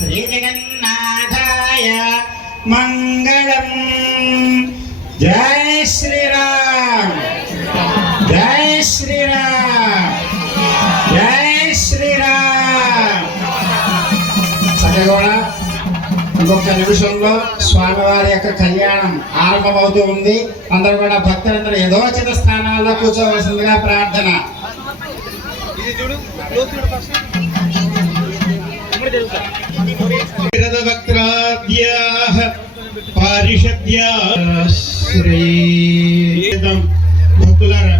श्रीजगन्नाथाय मंगलम। जय श्री राम, जय श्री राम, जय श्री राम। చక్కగా ఇంకొక నిమిషంలో స్వామివారి యొక్క కళ్యాణం ఆరంభమవుతూ ఉంది. అందరూ కూడా భక్తులందరూ యథోచిత స్థానాల్లో కూర్చోవలసిందిగా ప్రార్థన. భక్తులారా,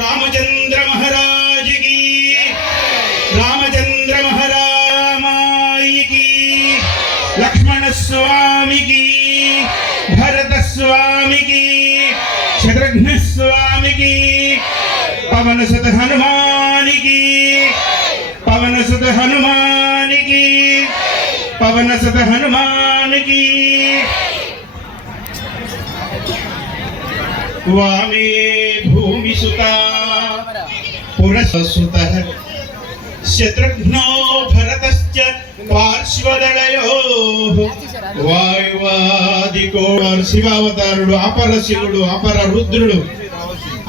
రామచంద్ర మహారాజ్ కి, రామచంద్ర మహారామాయి కి, లక్ష్మణ స్వామి కి, భరత స్వామి కి, శత్రుఘ్న స్వామి కి, పవన సుత హనుమాన్ కి, పవన సుత హనుమాన్ కి, పవన సుత హనుమాన్ కి. వామే భూమి సుత పురసుత శత్రుఘ్నో భరతశ్చ పార్శ్వదళయో వాయువాదికో. శివావతారుడు, అపర శివుడు, అపర రుద్రుడు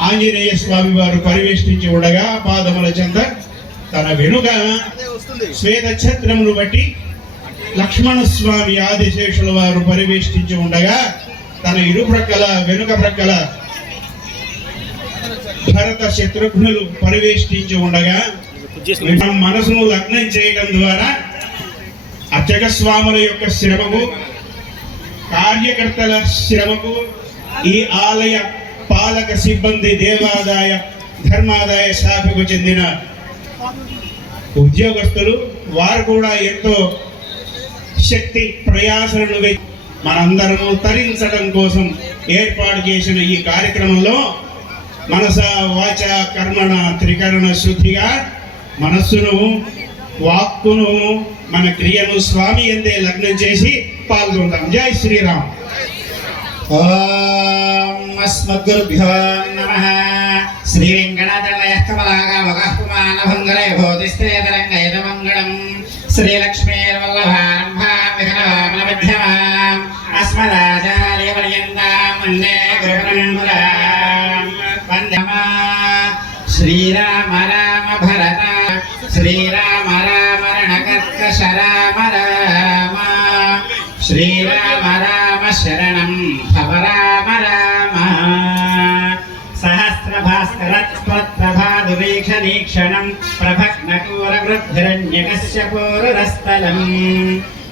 ఆంజనేయ స్వామి వారు పరివేష్టించి ఉండగా పాదముల చెంత తన వెనుక శ్వేత ఛత్రమును బట్టి లక్ష్మణ స్వామి ఆదిశేషుల వారు పరివేష్టించి ఉండగా తన ఇరు ప్రక్కల వెనుక ప్రక్కల భరత శత్రుఘ్నులు పరివేష్టించి ఉండగా మనసును లగ్నం చేయడం ద్వారా అర్చక స్వాముల యొక్క శ్రమకు, కార్యకర్తల శ్రమకు, ఈ ఆలయ పాలక సిబ్బంది, దేవాదాయ ధర్మాదాయ శాఖకు చెందిన ఉద్యోగస్తులు వారు కూడా ఎంతో శక్తి ప్రయాసలను మనందరము తరించడం కోసం ఏర్పాటు చేసిన ఈ కార్యక్రమంలో మనస వాచ కర్మణ త్రికరణ శుద్ధిగా మనస్సును, వాక్కును, మన క్రియను స్వామి ఎందే లగ్నం చేసి పాల్గొంటాం. జై శ్రీరామ్. ఓం అస్మద్గురుభ్యో నమః. శ్రీ వెంకటాచలయ కమలాకామకఃకుమాన భంగరే భూతిస్థిరేతరంగయత మంగళం. శ్రీలక్ష్మీర్వల్లభారంభాం విఘ్నమధ్యమాం అస్మదాచార్యపర్యంతాం వందే గురుపరంపరాం. వందే శ్రీరామ రామ భరత, శ్రీరామ రామ రణకర్కశ రామ రామ, శ్రీరామ రామ శరణం భవ రామ రామ. సహస్రభాస్కరత్ప్రభాదురీక్షణీక్షణం ప్రభగ్నకూరవృద్ధిరణ్యకశ్యపూరురస్థలం.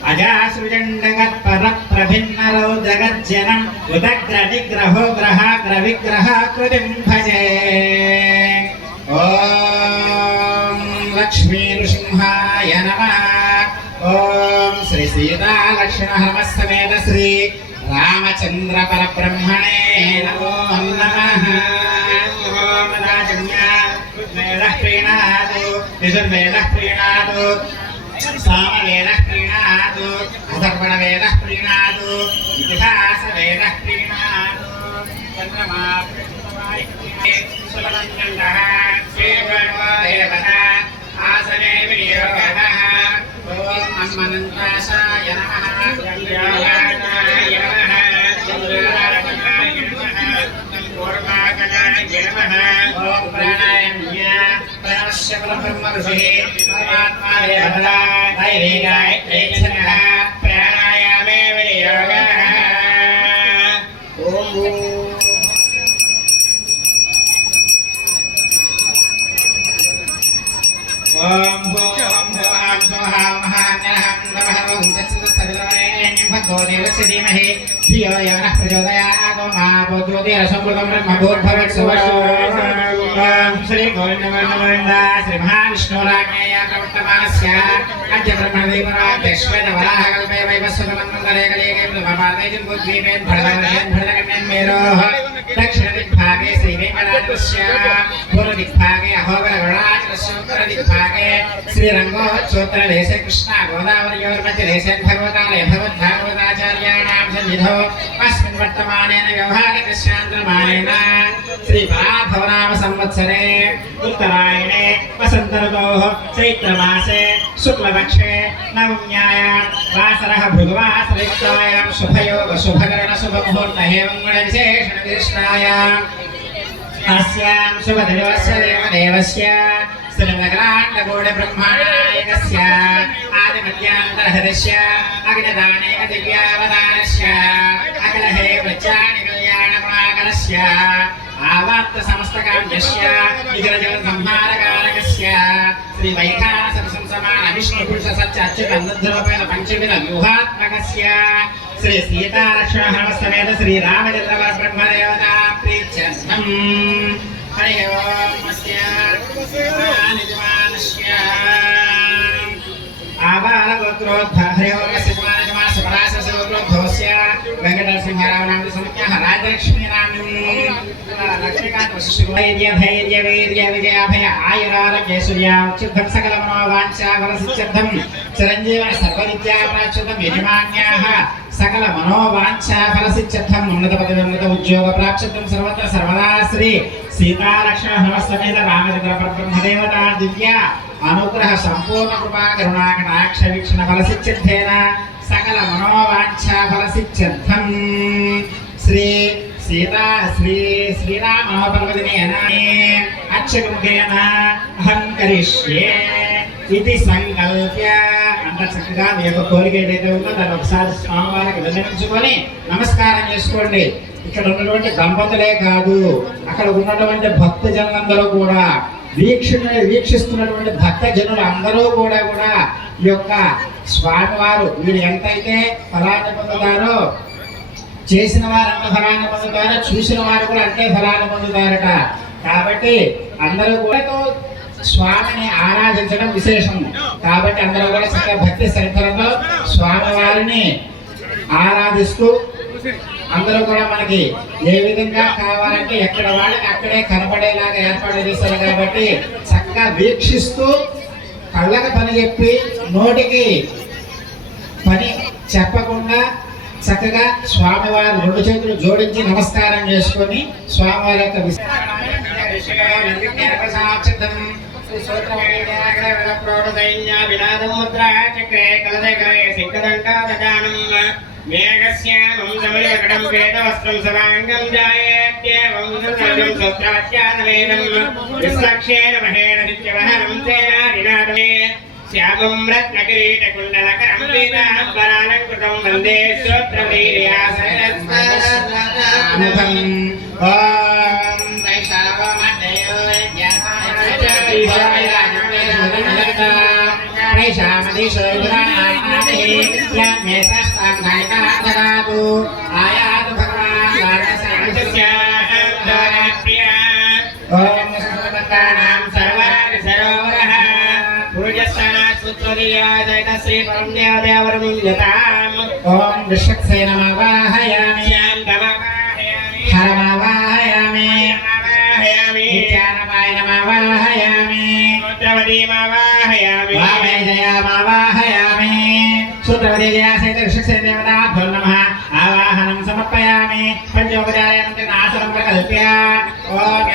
అజాసృజండగత్పరప్రభిన్నరౌద్రగర్జనం ఉదగ్రనిగ్రహో గ్రహాగ్రవిగ్రహాకృతిం భజే. ఓం లక్ష్మీ నృసింహాయ నమః. ఓం శ్రీ సీతాలక్ష్మణ శ్రీ రామచంద్ర పరబ్రహ్మణే నమో నమః. ఓం వేదః ప్రీణాతు, యజుర్వేదః ప్రీణాతు, సామవేదః ప్రీణాతు, అథర్వణవేదః ప్రీణాతు, ఇతిహాసవేదః ప్రీణాతు. చంద్రమా ఆసనే వినియోగః. ఓం అన్మనంతాశాయ నమః. ఓం ప్రాణాయామ్య ప్రణశ్య బ్రహ్మ ఋషిః పరమాత్మా దేవతా దైవీగాయ ప్రేక్షణః ప్రాణాయామే వినియోగః. ఓం ఓం భూం భువాం స్వః మహాగ్రహం నమః. ఓం తత్సవితుర్వరేణ్యం భర్గో దేవస్య ధీమహి ధియో యో నః ప్రచోదయాత్. ఓం ఆపోద్యోతిరసంకృతం బ్రహ్మభూర్భువత్ సువర్చో. ఓం శ్రీ గోవింద శ్రీ మహావిష్ణురాజ్ఞేయ ప్రవర్తమానస్య అద్య బ్రహ్మదేవరాజ్యశ్వేతవరాహకల్పే వైవస్వతమన్వంతరే కలియుగే బ్రహ్మపాదైజం భూద్వీపే భరతవర్షేన్ భరతకన్యన్ మేరో. దక్షిణదిగ్భాగే శ్రీ వెంకటాచలస్య, పూర్వదిగ్భాగే అహోబిలగరుడాచలస్య, ఉత్తరదిగ్భాగే శ్రీరంగోచ్చోత్తరదేశే కృష్ణా గోదావరియోర్మధ్యదేశే భగవతాలయ భగవద్భాగవతాచార్యాణాం సన్నిధౌ अस्मिन् वर्तमानेन व्यवहारिकस्यान्तरमानेन श्री पराभवनाम संवत्सरे उत्तरायणे वसन्त ऋतोः चैत्रमासे शुक्लपक्षे नवम्यायां वासरः भृगुवासरयुक्तायां शुभयोग शुभकरण शुभमुहूर्त एवं गुणविशेषणविशिष्टायाम् अस्यां शुभदिवस्य देवदेवस्य श्रीमकराण्डगूढब्रह्माण्डनायकस्य आदिमध्यान्तरहृदस्य अग्निदाने दिव्यावतारस्य अखिलहे वृक्षाणि कल्याणगुणाकरस्य आवाप्त समस्तकाम्यस्य निखिलजगत्संहारकारकस्य श्रीवैखानसरसंसमान विष्णुपुरुषसच्चाच्युतन्धरूपेण पञ्चविधव्यूहात्मकस्य श्री सीतालक्ष्मणसमेत श्रीरामचन्द्रपरब्रह्मदेवता प्रीत्यर्थम् हरि ओम् अस्य निजमानस्य आबालगोत्रोद्भव हरि ओम् अस्य निजमानस्य पराशरगोत्रोद्भवस्य वेङ्कटनरसिंहरावनामसंज्ञः राजलक्ष्मीनाम्नीं लक्ष्मीकान्त वशिष्ठैर्य धैर्य वीर्य विजयाभय आयुरारोग्यैश्वर्योच्युद्धं सकलमनोवाञ्छाफलसिद्ध्यर्थं चिरञ्जीवन सर्वविद्याप्राच्युतं यजमान्याः सकल मनोवाञ्छाफलसिद्ध्यर्थं उन्नतपदोन्नत उद्योगप्राप्त्यर्थं सर्वत्र सर्वदा श्री सीतालक्ष्मणसमेत रामचन्द्रपरब्रह्मदेवता दिव्य अनुग्रह संपूर्ण कृपा करुणाकटाक्ष वीक्षण फलसिद्ध्यर्थेन सकल मनोवांछा फलसिद्ध्यर्थं श्री सीता श्रीराम पर्वदिनेन अक्षमुखेन अहं करिष्ये इति संकल्प्य అంత చక్కగా మీ యొక్క కోరిక ఏదైతే ఉందో దాన్ని ఒకసారి స్వామివారికి విన్నవించుకొని నమస్కారం చేసుకోండి. ఇక్కడ ఉన్నటువంటి దంపతులే కాదు, అక్కడ ఉన్నటువంటి భక్తజనులందరూ కూడా వీక్షిస్తున్నటువంటి భక్తజనులు అందరూ కూడా ఈ యొక్క స్వామివారు వీరు ఎంతైతే ఫలాన్ని పొందుతారో, చేసిన వారు అంత ఫలాన్ని పొందుతారో, చూసిన వారు కూడా అంతే ఫలాన్ని పొందుతారట. కాబట్టి అందరూ కూడా స్వామిని ఆరాధించడం విశేషం. కాబట్టి అందరూ కూడా చక్కగా భక్తి శ్రద్ధలతో స్వామివారిని ఆరాధిస్తూ అందరూ కూడా మనకి ఏ విధంగా కావాలంటే ఎక్కడ వాళ్ళకి అక్కడే కనపడేలాగా ఏర్పాటు చేశారు. కాబట్టి చక్కగా వీక్షిస్తూ కళ్ళకి పని చెప్పి నోటికి పని చెప్పకుండా చక్కగా స్వామివారి రెండు చేతులు జోడించి నమస్కారం చేసుకొని స్వామివారి యొక్క మేఘస్యామం సమయకడం వేదవస్త్రం సవాంగం జాయేత్యేవం సర్వం సత్రాఖ్యాతమేదం విశ్లక్ష్యేన మహేణ నిత్యవహనం సేనాదినాదే శ్యామం రత్నకిరీటకుండలకరం పీతాంబరాలంకృతం వందే శ్రోత్రవీర్యాసయస్మరణం ఓం ఆయాతు భగవాన్ సర్వాణి సరోవరః ఓం విశ్వక్సేన నమః హరమావాహయామి నిత్యానమాయ నమః వామేజయామావాహయామి సూత్రవతి జయా సహిత విశ్వక్సేన దేవతాభ్యో నమః ఆవాహనం సమర్పయామి పంచోపచారేణ ఆసనం ప్రకల్ప్య ఓం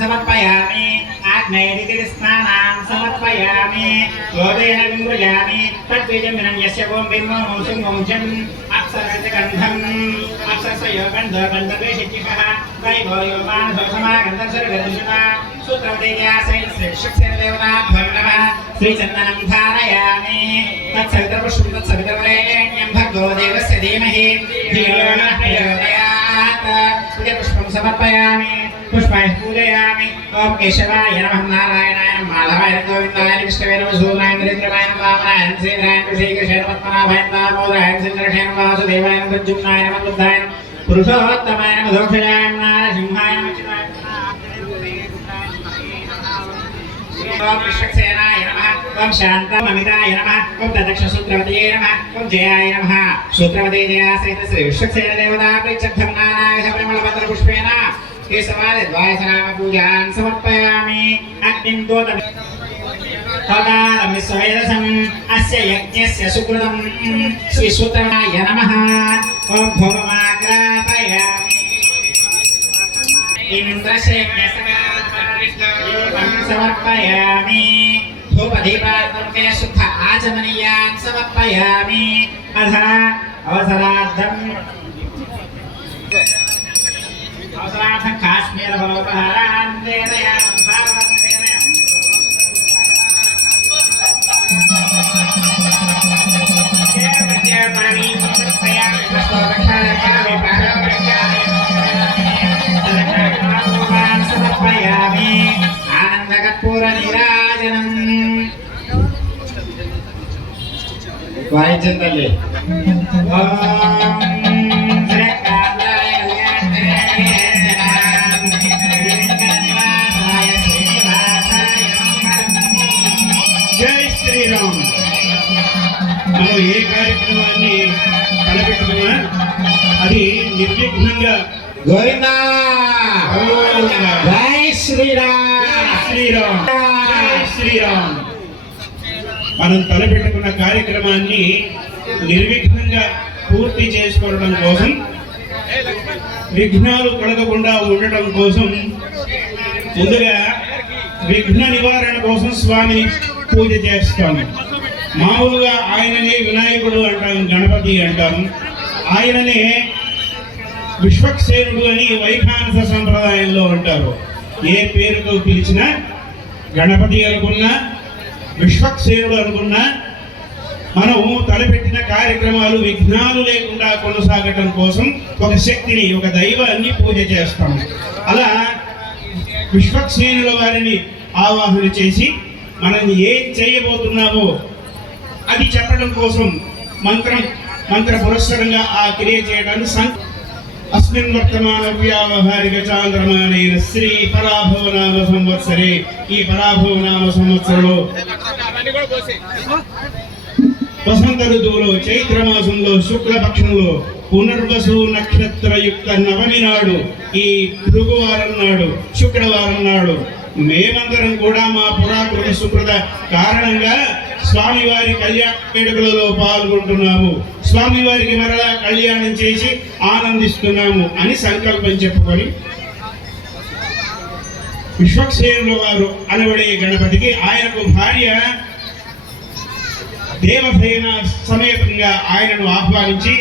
సమర్పయామి ఆగ్నేయదితి స్నానాం సమర్పయామి గోదేన విమృజామి తద్విజమినం యస్య ఓం బిర్మం సింహం అప్సరస్య గంధం అప్సరస్య గంధ గంధవేషిచికః వైభవో మానసో సమాగంధం సర్వదర్శన సూత్రవతేజా సైత శ్రీశక్సేన దేవతాభ్యో నమః శ్రీచందనం ధారయామి తత్సవితృపుష్పం తత్సవితృవరేణ్యం భర్గో దేవస్య ధీమహి ధియో నః ప్రచోదయాత్ పుష్పం సమర్పయామి పుష్పాయ పూజయామి ఓం కేశవాయ నమః నారాయణాయ నమః మాధవాయ గోవిందాయ విష్ణవే నమః సూర్యాయ ఇంద్రాయ నమః వామనాయ నమః శ్రీధరాయ నమః శ్రీకృష్ణాయ నమః పద్మనాభాయ నమః దామోదరాయ నమః సింధురాయ నమః వాసుదేవాయ నమః ప్రద్యుమ్నాయ నమః బుద్ధాయ నమః పురుషోత్తమాయ నమః దోక్షజాయ నమః నారసింహాయ నమః ఓం విశ్వక్సేనాయ నమః ఓం శాంతమమితాయ నమః ఓం తదక్షసూత్రవతయే నమః ఓం జయాయ నమః సూత్రవతే జయా సహిత శ్రీ విశ్వక్సేన దేవతా ప్రీత్యర్థం నానాయ పరిమళపత్ర పుష్పేణ కేశవాయ ద్వాదశనామ పూజాన్ సమర్పయామి అగ్నిం దోతం పదారం విశ్వవేదసం అస్య యజ్ఞస్య సుకృతం శ్రీ సూత్రాయ నమః ఓం భోగమాగ్రాపయామి సమర్పయామి ధూపదీపాత్మకే శుద్ధ ఆచమనీయాన్ సమర్పయామి అధ అవసరార్థం కాశ్మీర బలోపహారాన్ వేదయామి సమర్పయామి ఆనందకర్పూర నీరాజనం వాయిద్యం తల్లి జై శ్రీరామ్. మనం ఏ కార్యక్రమాన్ని తలపెట్టుకున్నా అది నిర్విఘ్నంగా గోవిందా గోవిందా. జై శ్రీరామ్ శ్రీరామ్ జై శ్రీరామ్. మనం తలపెట్టుకున్న కార్యక్రమాన్ని నిర్విఘ్నంగా పూర్తి చేసుకోవడం కోసం, విఘ్నాలు కలగకుండా ఉండటం కోసం ముందుగా విఘ్న నివారణ కోసం స్వామిని పూజ చేస్తాము. మామూలుగా ఆయననే వినాయకుడు అంటాం, గణపతి అంటాం. ఆయననే విశ్వక్సేనుడు అని వైఖానస సంప్రదాయంలో అంటారు. ఏ పేరుతో పిలిచినా గణపతి అనుకున్నా, విశ్వక్సేనుడు అనుకున్నా, మనం తలపెట్టిన కార్యక్రమాలు విఘ్నాలు లేకుండా కొనసాగటం కోసం ఒక శక్తిని, ఒక దైవాన్ని పూజ చేస్తాం. అలా విశ్వక్సేనుల వారిని ఆవాహన చేసి మనం ఏం చేయబోతున్నామో అది చెప్పడం కోసం మంత్ర పురస్సరంగా ఆ క్రియ చేయడానికి అస్మిన్ వర్తమాన వ్యావహారిక చాంద్రమానైన శ్రీ పరాభవనామ సంవత్సరే, ఈ పరాభవనామ సంవత్సరంలో వసంత ఋతువులో చైత్రమాసంలో శుక్లపక్షంలో పునర్వసు నక్షత్రయుక్త నవమి నాడు, ఈ భృగువారం నాడు, శుక్రవారం నాడు మేమందరం కూడా మా పురాకృత సుకృత కారణంగా స్వామివారి కళ్యాణ వేడుకలలో పాల్గొంటున్నాము, స్వామివారికి మరలా కళ్యాణం చేసి ఆనందిస్తున్నాము అని సంకల్పం చెప్పుకొని విశ్వక్సేనుల వారు అనబడే గణపతికి ఆయనకు భార్య దేవసేన సమేతంగా ఆయనను ఆహ్వానించి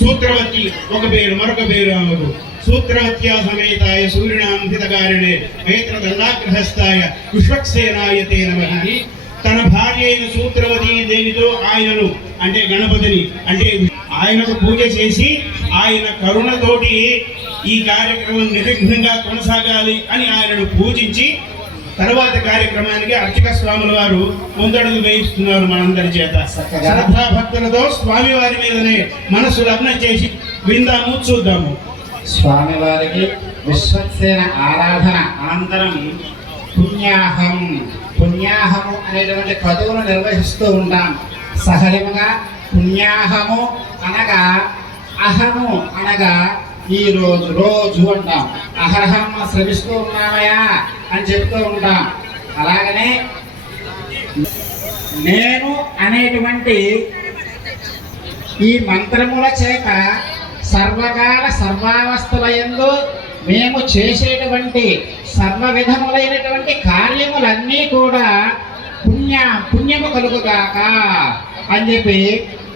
సూత్రవతి, ఒక పేరు మరొక పేరు ఆమెకు, సూత్రవత్యా సమేతాయ సూర్యనాం హితకారిణే నేత్రదండాగ్రహస్థాయ విశ్వక్సేనాయ తే నమః అని తన భార్య అయిన సూత్రవతి దేవితో ఆయనను, అంటే గణపతిని, అంటే ఆయనకు పూజ చేసి ఆయన కరుణతోటి ఈ కార్యక్రమం నిర్విఘ్నంగా కొనసాగాలి అని ఆయనను పూజించి తర్వాత కార్యక్రమానికి అర్చక స్వాముల వారు ముందడుగు వేయిస్తున్నారు మనందరి చేత. శ్రద్ధా భక్తులతో స్వామి వారి మీదనే మనసు లగ్నం చేసి విందాము, చూద్దాము. స్వామివారికి విశ్వక్సేన ఆరాధన అనంతరం పుణ్యాహము అనేటువంటి క్రతువును నిర్వహిస్తూ ఉంటాం. సహజముగా పుణ్యాహము అనగా అహము అనగా ఈ రోజు అంటాం. అహర్హం శ్రమిస్తూ ఉన్నామయా అని చెప్తూ ఉంటాం. అలాగనే నేను అనేటువంటి ఈ మంత్రముల చేత సర్వకాల సర్వావస్థలయందు మేము చేసేటువంటి సర్వ విధములైనటువంటి కార్యములన్నీ కూడా పుణ్యము కలుగుగాక అని చెప్పి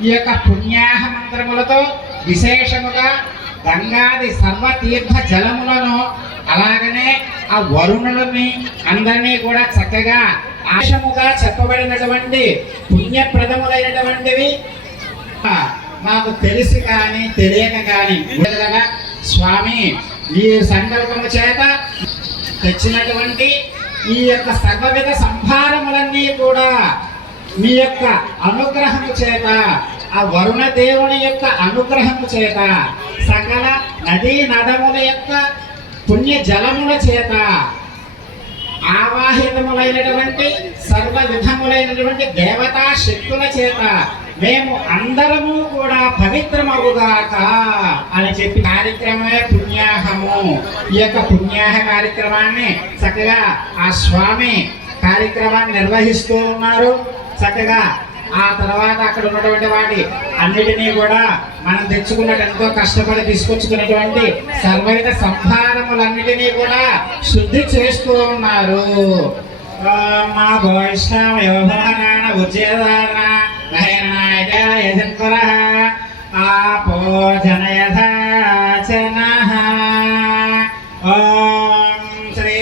ఈ యొక్క పుణ్యాహ మంత్రములతో విశేషముగా గంగాది సర్వతీర్థ జలములను, అలాగనే ఆ వరుణులని అందరినీ కూడా చక్కగా ఆశముగా చెప్పబడినటువంటి పుణ్యప్రదములైనటువంటివి మాకు తెలిసి కానీ తెలియక కానీ స్వామి ఈ సంకల్పము చేత తెచ్చినటువంటి ఈ యొక్క సర్వవిధ సంభారములన్నీ కూడా మీ యొక్క అనుగ్రహము చేత, ఆ వరుణ దేవుని యొక్క అనుగ్రహము చేత, సకల నదీ నదముల యొక్క పుణ్య జలముల చేత, ఆవాహితములైనటువంటి సర్వ విధములైనటువంటి దేవతా శక్తుల చేత మేము అందరము కూడా పవిత్రమవుగాక అని చెప్పి కార్యక్రమమే పుణ్యాహము. ఈ యొక్క పుణ్యాహ కార్యక్రమాన్ని చక్కగా ఆ స్వామి కార్యక్రమాన్ని నిర్వహిస్తూ ఉన్నారు. చక్కగా ఆ తర్వాత అక్కడ ఉన్నటువంటి వాటి అన్నిటినీ కూడా మనం తెచ్చుకున్నట్టు ఎంతో కష్టపడి తీసుకొచ్చుకున్నటువంటి సర్వైన సంభారములన్నిటినీ కూడా శుద్ధి చేస్తూ ఉన్నారు. మా భోష్టాన ఉచ్చేదాన ఆపో జనయథాచనః. ఓం శ్రీ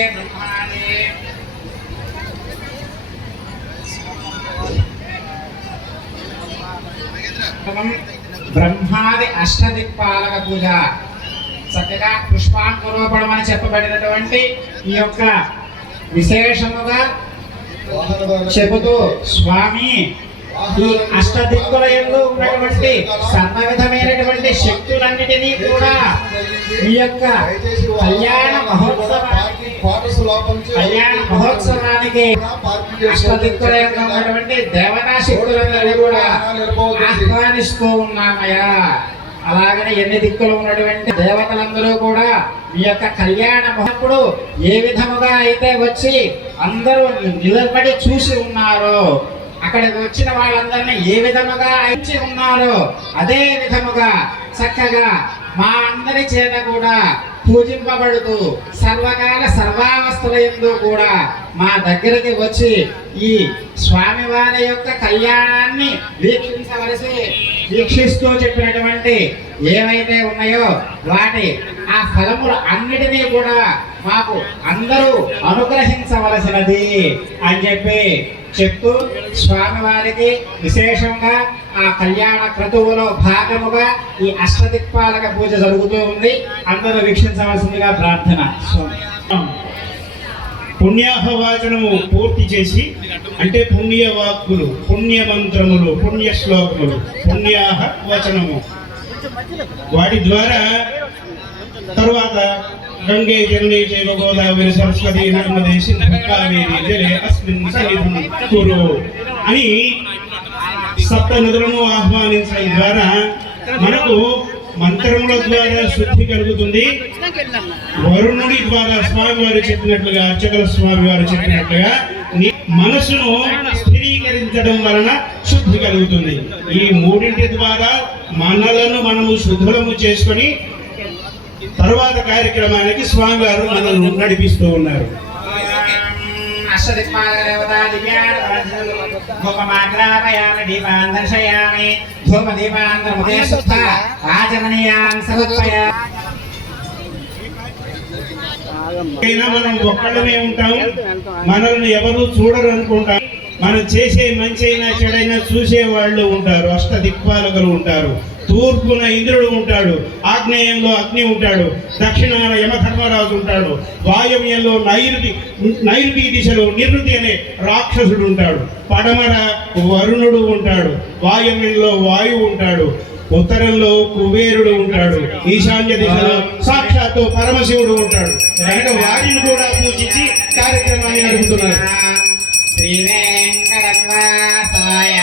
బ్రహ్మాది అష్టదిక్పాలక పూజ చక్కగా పుష్పాంకురూపణం అని చెప్పబడినటువంటి ఈ యొక్క విశేషముగా చెబుతూ స్వామి ఈ అష్టదిక్కులయంలో ఉన్నటువంటి సర్వవిధమైనటువంటి శక్తులన్నిటినీ కూడా ఈ యొక్క కళ్యాణ మహోత్సవానికి అష్టదిక్కులయంలో ఉన్నటువంటి దేవతా శక్తులందరినీ కూడా ఆహ్వానిస్తూ ఉన్నామయ్యా. అలాగనే ఎన్ని దిక్కులు ఉన్నటువంటి దేవతలందరూ కూడా ఈ యొక్క కళ్యాణ మహప్పుడు ఏ విధముగా అయితే వచ్చి అందరూ నిలబడి చూసి ఉన్నారో, అక్కడికి వచ్చిన వాళ్ళందరినీ ఏ విధముగా ఇచ్చి ఉన్నారో అదే విధముగా చక్కగా మా అందరి చేత కూడా పూజింపబడుతూ సర్వకాల సర్వావస్థల యందు కూడా మా దగ్గరికి వచ్చి ఈ స్వామివారి యొక్క కళ్యాణాన్ని వీక్షిస్తూ చెప్పినటువంటి ఏవైతే ఉన్నాయో వాటి ఆ ఫలములు అన్నిటినీ కూడా మాకు అందరూ అనుగ్రహించవలసినది అని చెప్పి చెప్తూ స్వామివారికి విశేషంగా ఆ కళ్యాణ క్రతువులో భాగముగా ఈ అష్టదిక్పాలక పూజ జరుగుతూ ఉంది. అందరూ వీక్షించవలసిందిగా ప్రార్థన. పుణ్యాహవాచనము పూర్తి చేసి, అంటే పుణ్యవాక్కులు, పుణ్యమంత్రములు, పుణ్య శ్లోకములు, పుణ్యాహ వచనము, వాటి ద్వారా తరువాత గంగే జమునే చైవ గోదావరి సరస్వతి నర్మదే సింధు కావేరి జలే అస్మిన్ సన్నిధిం కురు అని సప్త నదులను ఆహ్వానించడం ద్వారా మనకు మంత్రముల ద్వారా శుద్ధి కలుగుతుంది. వరుణుడి ద్వారా స్వామివారు చెప్పినట్లుగా, అర్చకుల స్వామి వారు చెప్పినట్లుగా మనసును స్థిరీకరించడం వలన శుద్ధి కలుగుతుంది. ఈ మూడింటి ద్వారా మనలను మనము శుద్ధులము చేసుకొని తరువాత కార్యక్రమానికి స్వామివారు మనల్ని నడిపిస్తూ ఉన్నారు. మనం ఒక్కళ్ళమే ఉంటాం, మనల్ని ఎవరు చూడరు అనుకుంటాం. మనం చేసే మంచి అయినా చెడైనా చూసే వాళ్ళు ఉంటారు. అష్ట దిక్పాలకులు ఉంటారు. తూర్పున ఇంద్రుడు ఉంటాడు, ఆగ్నేయంలో అగ్ని ఉంటాడు, దక్షిణాన యమధర్మరాజు ఉంటాడు, వాయవ్యంలో నైరుతి దిశలో నిరుతి అనే రాక్షసుడు ఉంటాడు, పడమర వరుణుడు ఉంటాడు, వాయవ్యంలో వాయువు ఉంటాడు, ఉత్తరంలో కుబేరుడు ఉంటాడు, ఈశాన్య దిశలో సాక్షాత్తు పరమశివుడు ఉంటాడు. కనుక వారిని కూడా పూజించి కార్యక్రమాన్ని నడుపుతున్నారు. శ్రీ వెంకటవాసాయ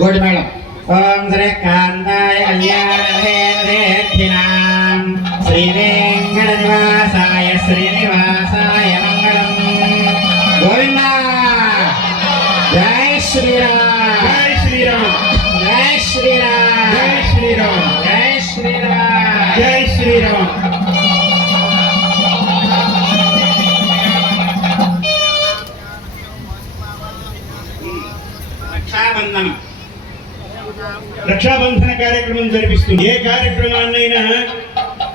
గోడి మేళం. ఓం శ్రీ కాంతాయ కళ్యాణేర్థినాం శ్రీ వెంకట నివాసాయ శ్రీనివాసాయ మంగళం. గోవింద జై శ్రీరామ్, జై శ్రీరామ్, జై శ్రీరామ్, జై శ్రీరామ్, జై శ్రీరామ్, జై శ్రీరామ్. రక్షాబంధనం, రక్షాబంధన కార్యక్రమం జరిపిస్తుంది. ఏ కార్యక్రమాన్నైనా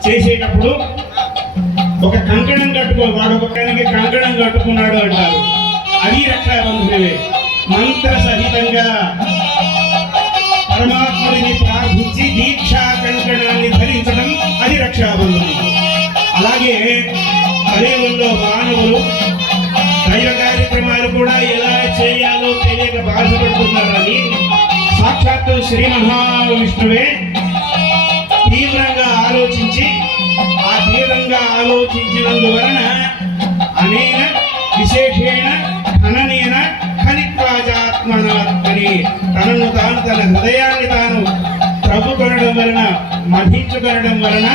చేసేటప్పుడు ఒక కంకణం వాడు ఒకరికి కంకణం కట్టుకున్నాడు అంటారు. అది రక్షాబంధనమే. మంత్ర సహితంగా పరమాత్ముడిని ప్రార్థించి దీక్షా కంకణాన్ని ధరించడం అది రక్షాబంధనం. అలాగే కలియుగంలో మానవులు దైవ కార్యక్రమాలు కూడా ఎలా చేయాలో తెలియక బాధపడుతున్నారని సాక్షాత్తు శ్రీ మహావిష్ణువే తీవ్రంగా ఆలోచించి, ఆ తీవ్రంగా ఆలోచించినందువలన అనేన విశేషేణ అననేన ఖనిత్వాజాత్మన అని తనను తాను, తన హృదయాన్ని తాను ప్రభుకొనడం వలన, మధించుకొనడం వలన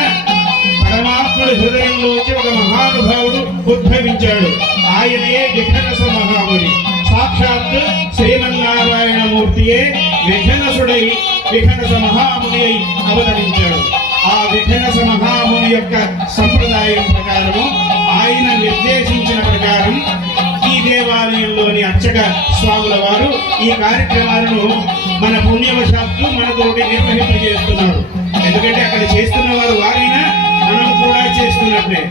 పరమాత్ముడి హృదయంలోంచి ఒక మహానుభావుడు ఉద్భవించాడు. ఆయనే విఘ్నరస మహాముని. సాక్షాత్ సాక్షాత్ శ్రీమన్నారాయణమూర్తియే విఘనసుడై విఘనస మహాముని అయి అవతరించాడు. ఆ విఘనస మహాముని యొక్క సంప్రదాయం ప్రకారము, ఆయన నిర్దేశించిన ప్రకారం ఈ దేవాలయంలోని అర్చక స్వాముల వారు ఈ కార్యక్రమాలను మన పుణ్యవశాత్తు మనతోటి నిర్వహింపజేస్తున్నారు. ఎందుకంటే అక్కడ చేస్తున్న వారు వారైనా మనం కూడా చేస్తున్నట్లే,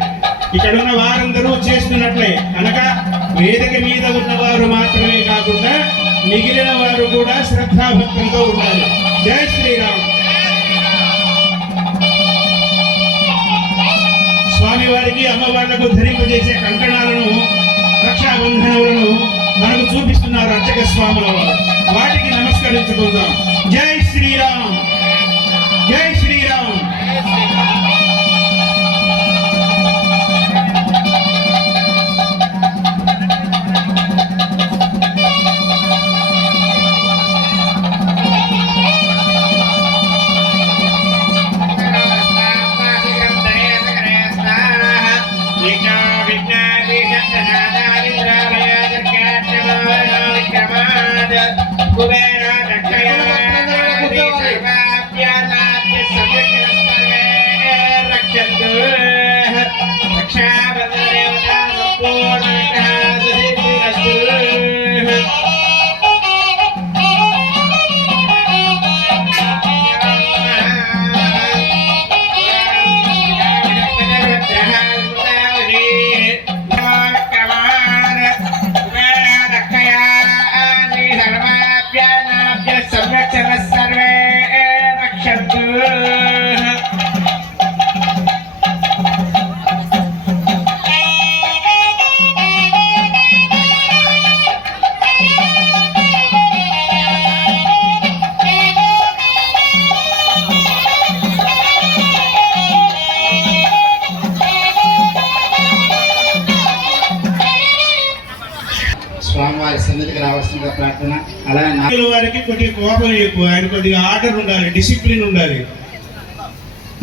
ఇక్కడున్న వారందరూ చేస్తున్నట్లే కనుక వేదిక మీద ఉన్నవారు మాత్రమే కాకుండా మిగిలిన వారు కూడా శ్రద్ధాభక్తులతో ఉండాలి. జై శ్రీరామ్. స్వామివారికి అమ్మవార్లకు ధరింపజేసే కంకణాలను, రక్షాబంధనములను మనకు చూపిస్తున్నారు అర్చక స్వాముల వారు. వాటికి నమస్కరించుకుందాం. జై శ్రీరామ్, జై శ్రీరామ్. స్వామివారి సన్నిధికి రావాల్సిన ప్రార్థన. అలాగే నాయకుల వారికి కొద్దిగా కోపం ఎక్కువ, ఆయన కొద్దిగా ఆర్డర్ ఉండాలి, డిసిప్లిన్ ఉండాలి.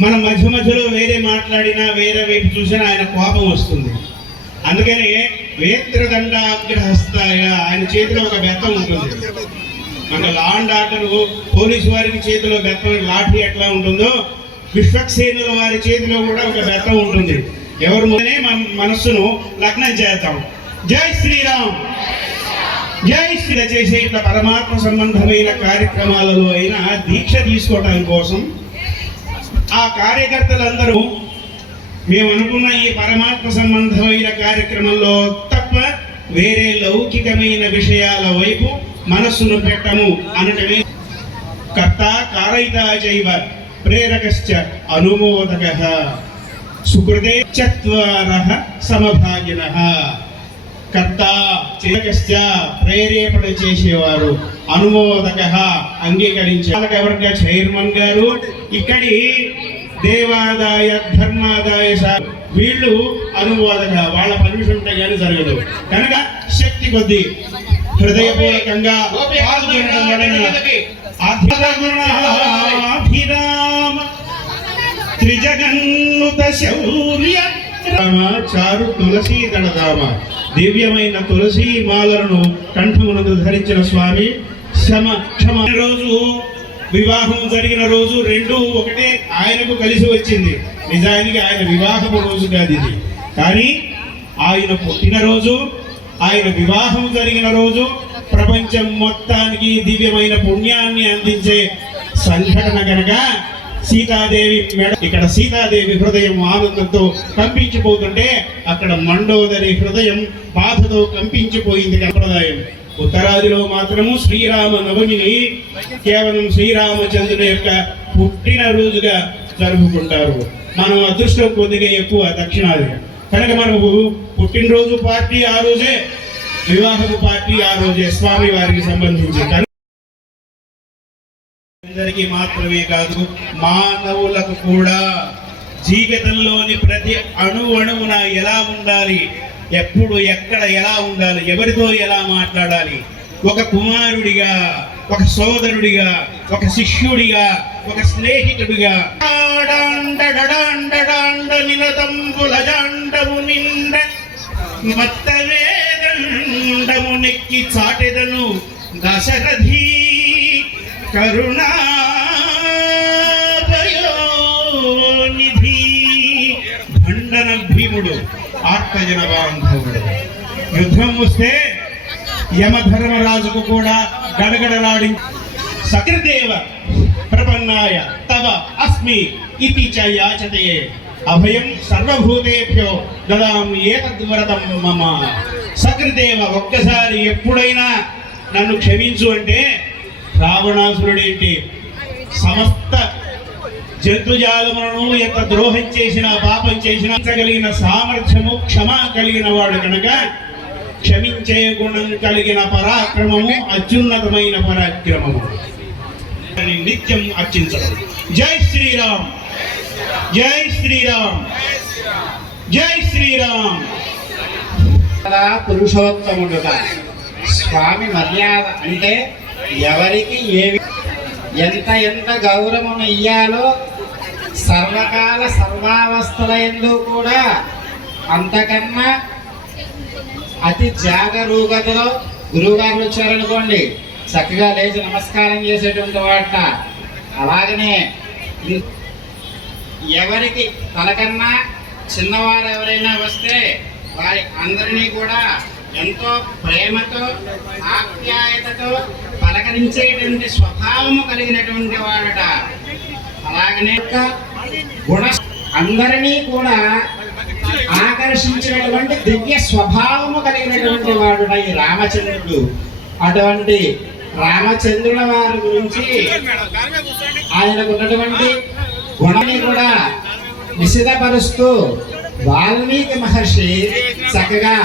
మనం మధ్య మధ్యలో వేరే మాట్లాడినా వేరే వైపు చూసినా ఆయన కోపం వస్తుంది. అందుకని వేత్రదండాగ్రహస్తాయ, ఆయన చేతిలో ఒక బెత్తం ఉంటుంది. మన లా అండ్ ఆర్డర్ పోలీసు వారికి చేతిలో బెత్తం లాఠీ ఎట్లా ఉంటుందో విశ్వక్సేనుల వారి చేతిలో కూడా ఒక బెత్తం ఉంటుంది. ఎవరి ముందనే మన మనస్సును లగ్నం చేద్దాం. జై శ్రీరామ్, జై శ్రీ. చేసే ఇట్లా పరమాత్మ సంబంధమైన కార్యక్రమాలలో అయినా దీక్ష తీసుకోవడం కోసం ఆ కార్యకర్తలందరూ మేము అనుకున్న ఈ పరమాత్మ సంబంధమైన కార్యక్రమంలో తప్ప వేరే లౌకికమైన విషయాల వైపు మనస్సును పెట్టము అనటమే. కర్త కారయిత చైవ ప్రేరకశ్చ అనుమోదకః సుకృతే చత్వారః సమభాగినః. కర్త చేకశ్చ ప్రేరేపణ చేసేవారు, అనుమోదకః అంగీకరించే వర్గ చైర్మన్ గారు, ఇక్కడి దేవాదాయ ధర్మాదాయ వీళ్ళు అనుమోదక, వాళ్ళ పర్మిషన్ ఉంటే కానీ జరగదు. కనుక శక్తి కొద్ది హృదయపూర్వకంగా అభిరామ త్రిజగన్నుత శౌర్య చారు తులసీ దళధామ. దివ్యమైన తులసీ మాలను కంఠమునందు ధరించిన స్వామి క్షమ. రోజు వివాహం జరిగిన రోజు రెండు ఒకటే ఆయనకు కలిసి వచ్చింది. నిజానికి ఆయన వివాహపు రోజు కాదు ఇది, కానీ ఆయన పుట్టినరోజు, ఆయన వివాహం జరిగిన రోజు ప్రపంచం మొత్తానికి దివ్యమైన పుణ్యాన్ని అందించే సంఘటన కనుక సీతాదేవి మెడ, ఇక్కడ సీతాదేవి హృదయం ఆనందంతో కంపించిపోతుంటే అక్కడ మండోదరి హృదయం బాధతో కంపించిపోయింది. సంప్రదాయం ఉత్తరాదిలో మాత్రము శ్రీరామ నవమిని కేవలం శ్రీరామచంద్రుని యొక్క పుట్టినరోజుగా జరుపుకుంటారు. మనం అదృష్టం కొద్దిగా ఎక్కువ దక్షిణాది కనుక మనకు పుట్టినరోజు పార్టీ ఆ రోజే, వివాహపు పార్టీ ఆ రోజే స్వామి వారికి సంబంధించి. అందరికీ మాత్రమే కాదు, మానవులకు కూడా జీవితంలోని ప్రతి అణువున ఎలా ఉండాలి, ఎప్పుడు ఎక్కడ ఎలా ఉండాలి, ఎవరితో ఎలా మాట్లాడాలి, ఒక కుమారుడిగా, ఒక సోదరుడిగా, ఒక శిష్యుడిగా, ఒక స్నేహితుడిగా నినతంబులజాండము నిండ మత్తవేదండ దండము నెక్కి చాటెదను దశరథి కరుణాపయోనిధి. భండన భీముడు ఆర్తజన బాంధవుడు. యుద్ధం వస్తే యమధర్మరాజుకు కూడా గడగడలాడి సకృదేవ ప్రపన్నాయ తవ అస్మి ఇతి చ యాచతే అభయం సర్వభూతేభ్యో దదామి ఏతద్వ్రతం మమ. సకృదేవ ఒక్కసారి ఎప్పుడైనా నన్ను క్షమించు అంటే రావణాసురుడేంటి సమస్త జంతుజాలములను ఎంత ద్రోహం చేసినా పాపం చేసినా కలిగిన సామర్థ్యము క్షమ కలిగిన వాడు కనుక క్షమించే గుణం కలిగిన పరాక్రమము అత్యున్నతమైన పరాక్రమము నిత్యం అర్చించడం. జై శ్రీరామ్, జై శ్రీరామ్, జై శ్రీరామ్. పురుషోత్తముడుగా స్వామి మర్యాద అంటే ఎవరికి ఎంత ఎంత గౌరవం ఇయ్యాలో సర్వకాల సర్వావస్థల యందు కూడా అంతకన్నా అతి జాగరూకతలో గురువుగారు వచ్చారనుకోండి చక్కగా లేచి నమస్కారం చేసేటువంటి వాట. అలాగనే ఎవరికి తనకన్నా చిన్నవారు ఎవరైనా వస్తే వారి అందరినీ కూడా ఎంతో ప్రేమతో ఆప్యాయతతో పలకరించేటువంటి స్వభావము కలిగినటువంటి వాడట. అలాగనే గుణ అందరినీ కూడా ఆకర్షించినటువంటి దివ్య స్వభావము కలిగినటువంటి వాడుట ఈ రామచంద్రుడు. అటువంటి రామచంద్రుల వారి గురించి ఆయనకు ఉన్నటువంటి గుణాన్ని కూడా విశదపరుస్తూ వాల్మీకి మహర్షి చక్కగా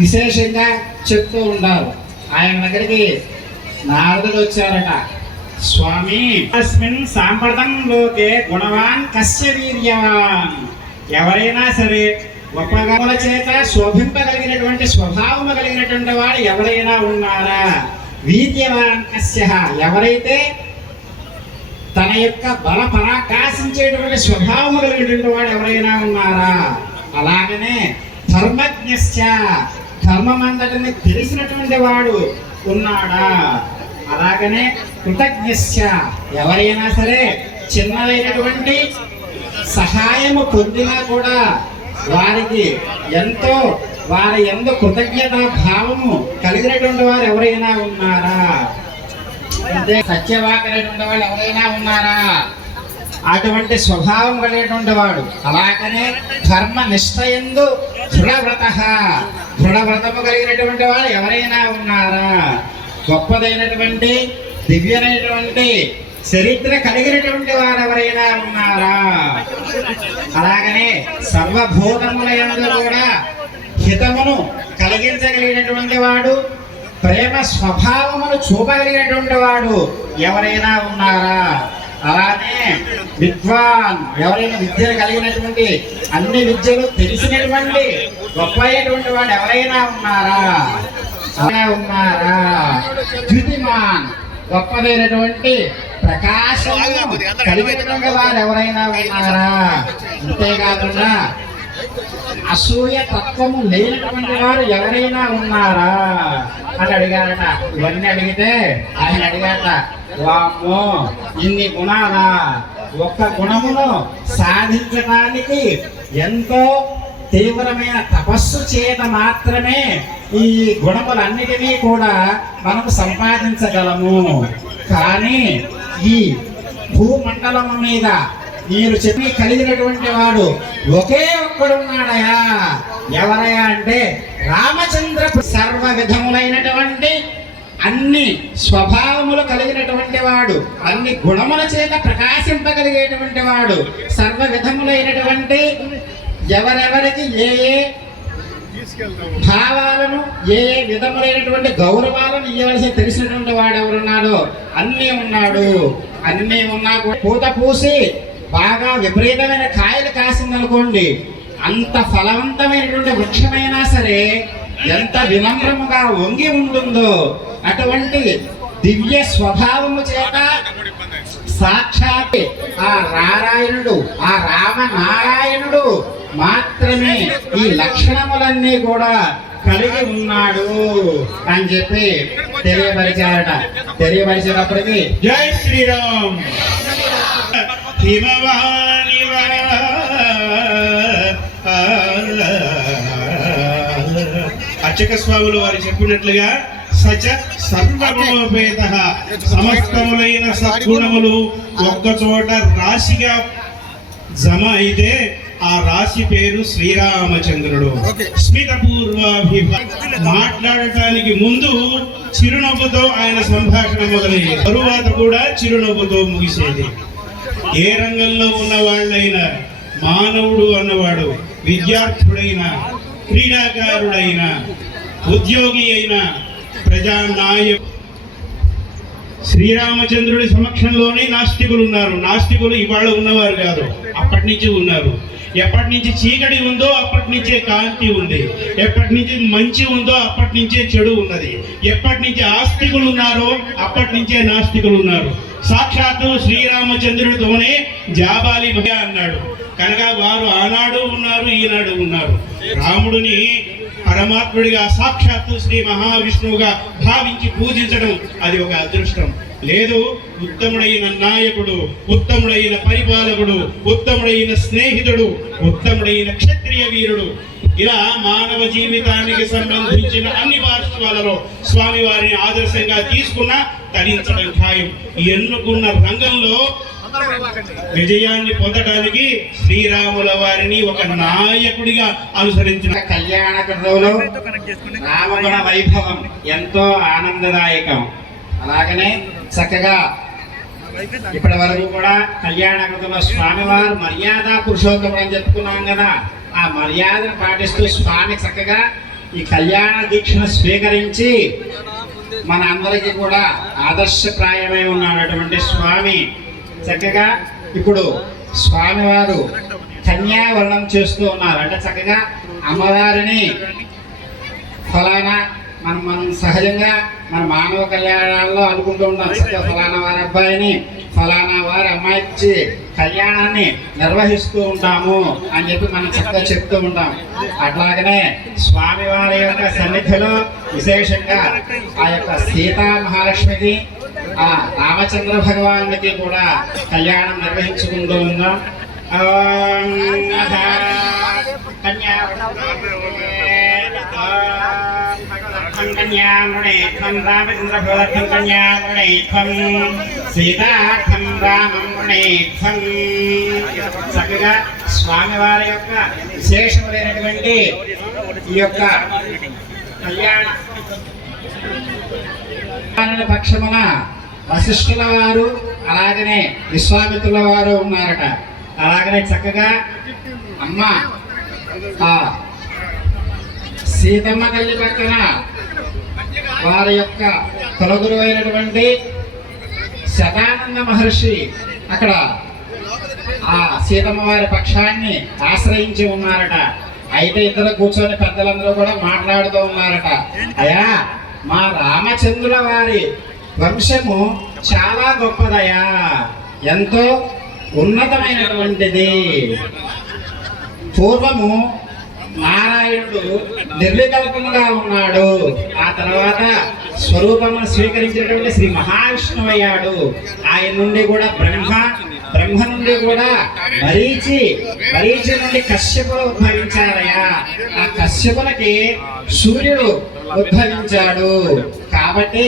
విశేషంగా చెప్తూ ఉంటారు. ఆయన దగ్గరికి నారదుడు వచ్చారట. స్వామి అస్మిన్ సాంప్రదం లోకే గుణవాన్ కస్య వీర్యవాన్. ఎవరైనా సరే గొప్పగముల చేత శోభింపగలిగినటువంటి స్వభావము కలిగినటువంటి వాడు ఎవరైనా ఉన్నారా? వీర్యవాన్ కస్య, ఎవరైతే తన యొక్క బల పరాకాశించేటువంటి స్వభావము కలిగినటువంటి వాడు ఎవరైనా ఉన్నారా? అలాగనే ధర్మజ్ఞస్య, ధర్మమంతటిని తెలిసినటువంటి వాడు ఉన్నాడా? అలాగనే కృతజ్ఞస్య, ఎవరైనా సరే చిన్నదైనటువంటి సహాయము పొందినా కూడా వారికి ఎంతో వారి ఎందు కృతజ్ఞత భావము కలిగినటువంటి వారు ఎవరైనా ఉన్నారా? అంటే సత్యవాకైనటువంటి వాళ్ళు ఎవరైనా ఉన్నారా? అటువంటి స్వభావం కలిగినటువంటి వాడు. అలాగనే ధర్మ నిష్ఠయందు దృఢవ్రతము కలిగినటువంటి వాడు ఎవరైనా ఉన్నారా? గొప్పదైనటువంటి దివ్యమైనటువంటి చరిత్ర కలిగినటువంటి వారు ఎవరైనా ఉన్నారా? అలాగనే సర్వభూతముల యందు కూడా హితమును కలిగించగలిగినటువంటి వాడు, ప్రేమ స్వభావమును చూపగలిగినటువంటి వాడు ఎవరైనా ఉన్నారా? అలానే విద్వాన్, ఎవరైనా విద్యను కలిగినటువంటి అన్ని విద్యలు తెలిసినటువంటి గొప్ప అయినటువంటి వాడు ఎవరైనా ఉన్నారా? ఉన్నారా? ద్యుతిమాన్, గొప్పదైనటువంటి ప్రకాశం కలిగినటువంటి వారు ఎవరైనా ఉన్నారా? అంతేకాకుండా అసూయ తత్వము లేనటువంటి వారు ఎవరైనా ఉన్నారా అని అడిగారట. ఇవన్నీ అడిగితే ఆయన అడిగారట, వామ్మో ఇన్ని గుణాలా? ఒక్క గుణమును సాధించడానికి ఎంతో తీవ్రమైన తపస్సు చేత మాత్రమే ఈ గుణములన్నిటినీ కూడా మనము సంపాదించగలము. కానీ ఈ భూమండలము మీద మీరు చెప్పి కలిగినటువంటి వాడు ఒకే ఒక్కడున్నాడయా. ఎవరయా అంటే రామచంద్ర. సర్వ విధములైనటువంటి అన్ని స్వభావములు కలిగినటువంటి వాడు, అన్ని గుణముల చేత ప్రకాశింపగలిగేటువంటి వాడు, సర్వ విధములైనటువంటి ఎవరెవరికి ఏ ఏ భావాలను ఏ ఏ విధములైనటువంటి గౌరవాలను ఇవ్వవలసి తెలిసినటువంటి వాడు ఎవరున్నాడో అన్నీ ఉన్నాడు. అన్నీ ఉన్నా పూత పూసి బాగా విపరీతమైన కాయలు కాసిందనుకోండి, అంత ఫలవంతమైనటువంటి వృక్షమైనా సరే ఎంత వినమ్రముగా వంగి ఉంటుందో అటువంటి దివ్య స్వభావము చేత సాక్షాత్ ఆ నారాయణుడు, ఆ రామనారాయణుడు మాత్రమే ఈ లక్షణములన్నీ కూడా కలిగి ఉన్నాడు అని చెప్పి తెలియపరిచారట. తెలియపరిచేటప్పటికి జై శ్రీరామ్. హిమవానివా అర్చక స్వాములు వారు చెప్పినట్లుగా సచ సర్వగుణోపేత, సమస్తములైన సద్గుణములు ఒక్కచోట రాశిగా జమ అయితే ఆ రాశి పేరు శ్రీరామచంద్రుడు. స్మిత పూర్వాభిభ, మాట్లాడటానికి ముందు చిరునవ్వుతో ఆయన సంభాషణ మొదలయ్యేది, తరువాత కూడా చిరునవ్వుతో ముగిసేది. ఏ రంగంలో ఉన్న వాళ్ళైనా, మానవుడు అన్నవాడు విద్యార్థుడైనా, క్రీడాకారుడైనా, ఉద్యోగి అయినా, ప్రజానాయకుడు, శ్రీరామచంద్రుడి సమక్షంలోనే నాస్తికులు ఉన్నారు. నాస్తికులు ఇవాళ ఉన్నవారు కాదు, అప్పటి నుంచి ఉన్నారు. ఎప్పటి నుంచి చీకటి ఉందో అప్పటి నుంచే కాంతి ఉంది, ఎప్పటి నుంచి మంచి ఉందో అప్పటి నుంచే చెడు ఉన్నది, ఎప్పటి నుంచి ఆస్తికులు ఉన్నారో అప్పటి నుంచే నాస్తికులు ఉన్నారు. సాక్షాత్తు శ్రీరామచంద్రుడితోనే జాబాలి అన్నాడు కనుక వారు ఆనాడు ఉన్నారు, ఈనాడు ఉన్నారు. రాముడిని పరమాత్ముడిగా సాక్షాత్తు శ్రీ మహావిష్ణువుగా భావించి పూజించడం అది ఒక అదృష్టం. లేదు, ఉత్తముడైన నాయకుడు, ఉత్తముడైన పరిపాలకుడు, ఉత్తముడైన స్నేహితుడు, ఉత్తముడైన క్షత్రియ వీరుడు, ఇలా మానవ జీవితానికి సంబంధించిన అన్ని పార్శ్వాలలో స్వామి వారిని ఆదర్శంగా తీసుకున్న తరించడం ఖాయం. ఎన్నుకున్న రంగంలో విజయాన్ని పొందడానికి శ్రీరాముల వారిని ఒక నాయకుడిగా అనుసరించిన కళ్యాణ కృతంలో రామగుణ వైభవం ఎంతో ఆనందదాయకం. అలాగనే చక్కగా ఇప్పటి వరకు కూడా కళ్యాణ కృతంలో స్వామివారు మర్యాద పురుషోత్తముడు అని చెప్పుకున్నాం కదా. ఆ మర్యాదను పాటిస్తూ స్వామి చక్కగా ఈ కళ్యాణ దీక్షను స్వీకరించి మన అందరికీ కూడా ఆదర్శప్రాయమై ఉన్నటువంటి స్వామి చక్కగా ఇప్పుడు స్వామివారు కన్యావరణం చేస్తూ ఉన్నారు. అంటే చక్కగా అమ్మవారిని ఫలానా మనం సహజంగా మన మానవ కళ్యాణాల్లో అనుకుంటూ ఉంటాం, చక్కగా ఫలానా వారి అబ్బాయిని ఫలానా వారి అమ్మాయికి కళ్యాణాన్ని నిర్వహిస్తూ ఉంటాము అని చెప్పి మనం చక్కగా చెప్తూ ఉంటాం. అట్లాగనే స్వామివారి యొక్క సన్నిధిలో విశేషంగా ఆ యొక్క సీతా మహాలక్ష్మికి, ఆ రామచంద్ర భగవానుడికి కూడా కళ్యాణం నిర్వహించుకుంటూ ఉన్నాం. కన్యామృణేత్వం రామచంద్ర భగవత్వం కన్యామృణేత్వం సీతార్థం రామమృణేత్వం. చక్కగా స్వామివారి యొక్క విశేషములైనటువంటి ఈ యొక్క కళ్యాణ పక్షమున వశిష్ఠుల వారు అలాగనే విశ్వామిత్రుల వారు ఉన్నారట. అలాగనే చక్కగా అమ్మ ఆ సీతమ్మ తల్లి పక్కన వారి యొక్క కులగురు అయినటువంటి శతానంద మహర్షి అక్కడ ఆ సీతమ్మ వారి పక్షాన్ని ఆశ్రయించి ఉన్నారట. అయితే ఇద్దరు కూర్చొని పెద్దలందరూ కూడా మాట్లాడుతూ ఉన్నారట, అయ్యా మా రామచంద్రుల వారి వంశము చాలా గొప్పదయా, ఎంతో ఉన్నతమైనటువంటిది. పూర్వము నారాయణుడు నిర్వికల్పంగా ఉన్నాడు, ఆ తర్వాత స్వరూపమును స్వీకరించినటువంటి శ్రీ మహావిష్ణువు అయ్యాడు. ఆయన నుండి కూడా బ్రహ్మ నుండి కూడా మరీచి నుండి కశ్యపుడు ఉద్భవించారయ్యా. ఆ కశ్యపులకి సూర్యుడు ఉద్భవించాడు కాబట్టి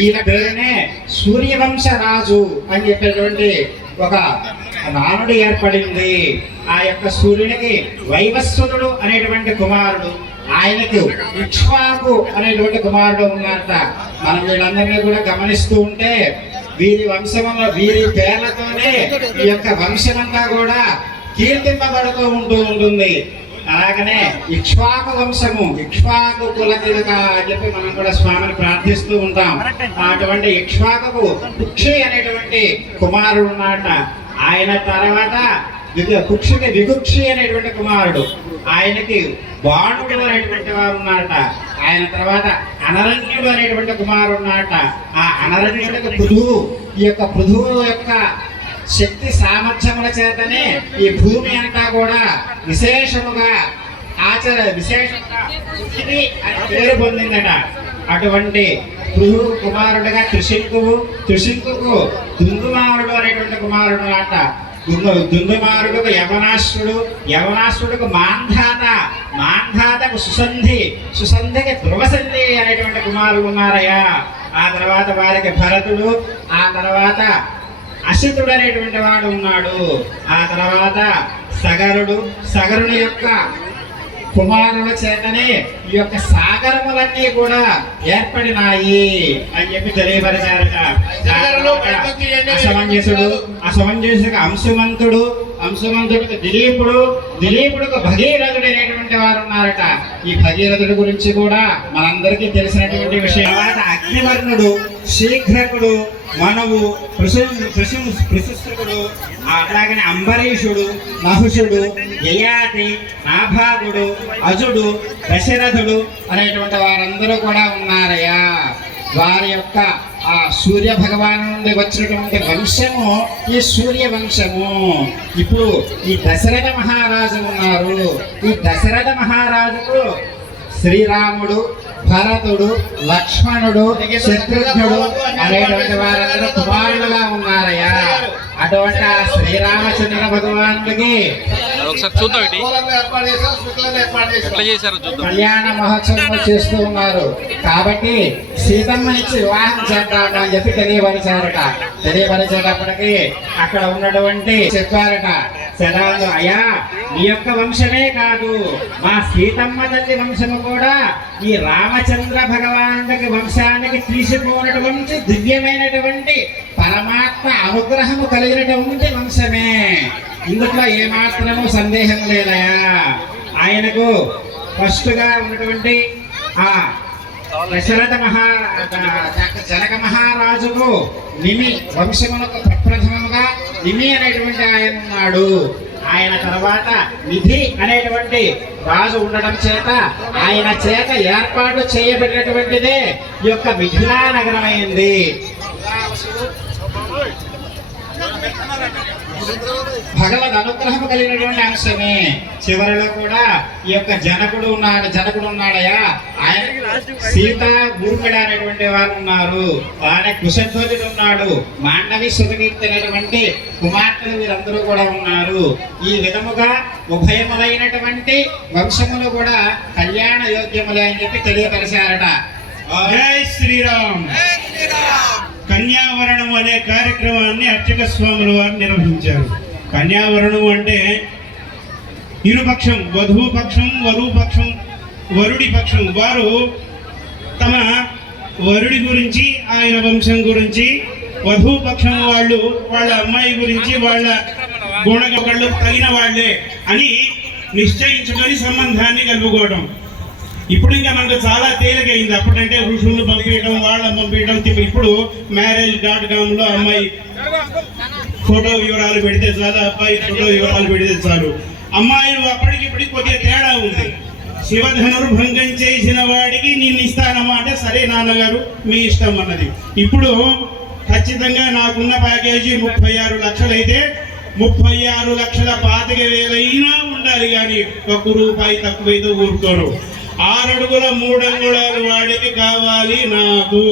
ఈయన పేరునే సూర్యవంశ రాజు అని చెప్పేటువంటి ఒక నానుడు ఏర్పడింది. ఆ యొక్క సూర్యునికి వైవస్వతుడు అనేటువంటి కుమారుడు, ఆయనకు ఇక్ష్వాకు అనేటువంటి కుమారుడు ఉన్నారట. మనం వీళ్ళందరినీ కూడా గమనిస్తూ ఉంటే వీరి వంశంలో వీరి పేర్లతోనే ఈ యొక్క వంశమంతా కూడా కీర్తింపబడుతూ ఉంటుంది. అలాగనే ఇక్ష్వాకు వంశము, ఇక్ష్వాకు కులతిలక అని చెప్పి మనం కూడా స్వామిని ప్రార్థిస్తూ ఉంటాం. అటువంటి ఇక్ష్వాకు కుక్షి అనేటువంటి కుమారుడు ఉన్నాట. ఆయన తర్వాత కుక్షికి వికుక్షి అనేటువంటి కుమారుడు, ఆయనకి బాణుడు అనేటువంటి వారు ఉన్నారట. ఆయన తర్వాత అనరణ్యుడు అనేటువంటి కుమారుడు ఉన్నారట. ఆ అనరణ్యుడికి పృథువు, ఈ యొక్క పృథువు యొక్క శక్తి సామర్థ్యముల చేతనే ఈ భూమి అంతా కూడా విశేషముగా విశేషంగా పృథివీ అని పేరు పొందిందట. అటువంటి పృథు కుమారుడుగా త్రిశంకుకు దుందుమారుడు అనేటువంటి కుమారుడు అట. దుందుమారుడుకు యవనాశ్రుడుకు మాంధాతకు సుసంధికి ధ్రువసంధి అనేటువంటి కుమారులు ఉన్నారయ్యా. ఆ తర్వాత వారికి భరతుడు, ఆ తర్వాత అసితుడు అనేటువంటి వాడు ఉన్నాడు. ఆ తర్వాత సగరుని యొక్క కుమారుల చేతనే ఈ యొక్క సాగరములన్నీ కూడా ఏర్పడినాయి అని చెప్పి తెలియపరిచారట. అసమంజసుడికి అంశుమంతుడికి దిలీపుడుకు భగీరథుడు అనేటువంటి వారు ఉన్నారట. ఈ భగీరథుడి గురించి కూడా మనందరికీ తెలిసినటువంటి విషయం. అగ్నివర్ణుడు, శీఘ్రకుడు, మనువు, ప్రశుష్కుడు, అట్లాగనే అంబరీషుడు, నహుషుడు, యయాతి, నాభాగుడు, అజుడు, దశరథుడు అనేటువంటి వారందరూ కూడా ఉన్నారయ్యా. వారి యొక్క ఆ సూర్య భగవాను నుండి వచ్చినటువంటి వంశము ఈ సూర్య వంశము. ఇప్పుడు ఈ దశరథ మహారాజు ఉన్నారు. ఈ దశరథ మహారాజుకు శ్రీరాముడు, భరతుడు, లక్ష్మణుడు, శత్రుఘ్నుడు అనేటువంటి వారందరూ కుమారులుగా ఉన్నారయ్యా. అటువంటి ఆ శ్రీరామచంద్ర భగవానుడికి కళ్యాణ మహోత్సవం చేస్తూ ఉన్నారు. కాబట్టి సీతమ్మనిచ్చి వివాహం చేద్దాం అని చెప్పి తెలియపరిచేటప్పటికి అక్కడ ఉన్నటువంటి చెప్పారట శరాలు, అయ్యా నీ యొక్క వంశమే కాదు, మా సీతమ్మ తల్లి వంశము కూడా ఈ రామచంద్ర భగవానుడికి వంశానికి తీసిపోయినటువంటి దివ్యమైనటువంటి పరమాత్మ అనుగ్రహము కలిగినటువంటి వంశమే. ఇందులో ఏమాత్రము సందేహం లేదయా. ఆయనకు ఫస్ట్ గా ఉన్నటువంటి ఆ జనక మహారాజుకు నిమి వంశములకు ప్రప్రథమముగా నిమి అనేటువంటి ఆయన ఉన్నాడు. ఆయన తర్వాత నిధి అనేటువంటి రాజు ఉండడం చేత ఆయన చేత ఏర్పాటు చేయబడినటువంటిదే ఈ యొక్క మిథిలా నగరం అయింది. భగవద్ అనుగ్రహం కలిగినటువంటి అంశమే. చివరిలో కూడా ఈ యొక్క జనకుడు ఉన్నాడయా. ఆయన సీత ఊర్మిళ అనేటువంటి వారు ఉన్నారు. ఆయన కుశధ్వజుడు ఉన్నాడు. మాండవి శృతకీర్తి అనేటువంటి కుమార్తెలు వీరందరూ కూడా ఉన్నారు. ఈ విధముగా ఉభయములైనటువంటి వంశములు కూడా కళ్యాణ యోగ్యములే అని చెప్పి తెలియపరిచారట. జై శ్రీరామ్. కన్యావరణం అనే కార్యక్రమాన్ని అర్చక స్వాముల వారు నిర్వహించారు. కన్యావరణం అంటే ఇరుపక్షం, వధువు పక్షం, వరువు పక్షం, వరుడి పక్షం వారు తమ వరుడి గురించి, ఆయన వంశం గురించి, వధువు పక్షం వాళ్ళు వాళ్ళ అమ్మాయి గురించి, వాళ్ళ గుణగళ్ళు తగిన వాళ్ళే అని నిశ్చయించుకొని సంబంధాన్ని కలుపుకోవడం. ఇప్పుడు ఇంకా మనకు చాలా తేలికైంది. అప్పుడంటే ఋషులను పంపించడం, వాళ్ళని పంపించడం. ఇప్పుడు marriage.com లో అమ్మాయి ఫోటో వివరాలు పెడితే చాలు, అబ్బాయి ఫోటో వివరాలు పెడితే చాలు. అమ్మాయిలు అప్పటికిప్పటికి కొద్దిగా తేడా ఉంది. శివధనుర్భంగం చేసిన వాడికి నేను ఇస్తానమ్మా అంటే సరే నాన్నగారు మీ ఇష్టం అన్నది. ఇప్పుడు ఖచ్చితంగా నాకున్న ప్యాకేజీ 36 లక్షలు అయితే 36,25,000 ఉండాలి, కానీ ₹1 తక్కువైతే ఊరుకోరు. 6 అడుగుల 3 అంగుళాలు వాడికి కావాలి నాకు,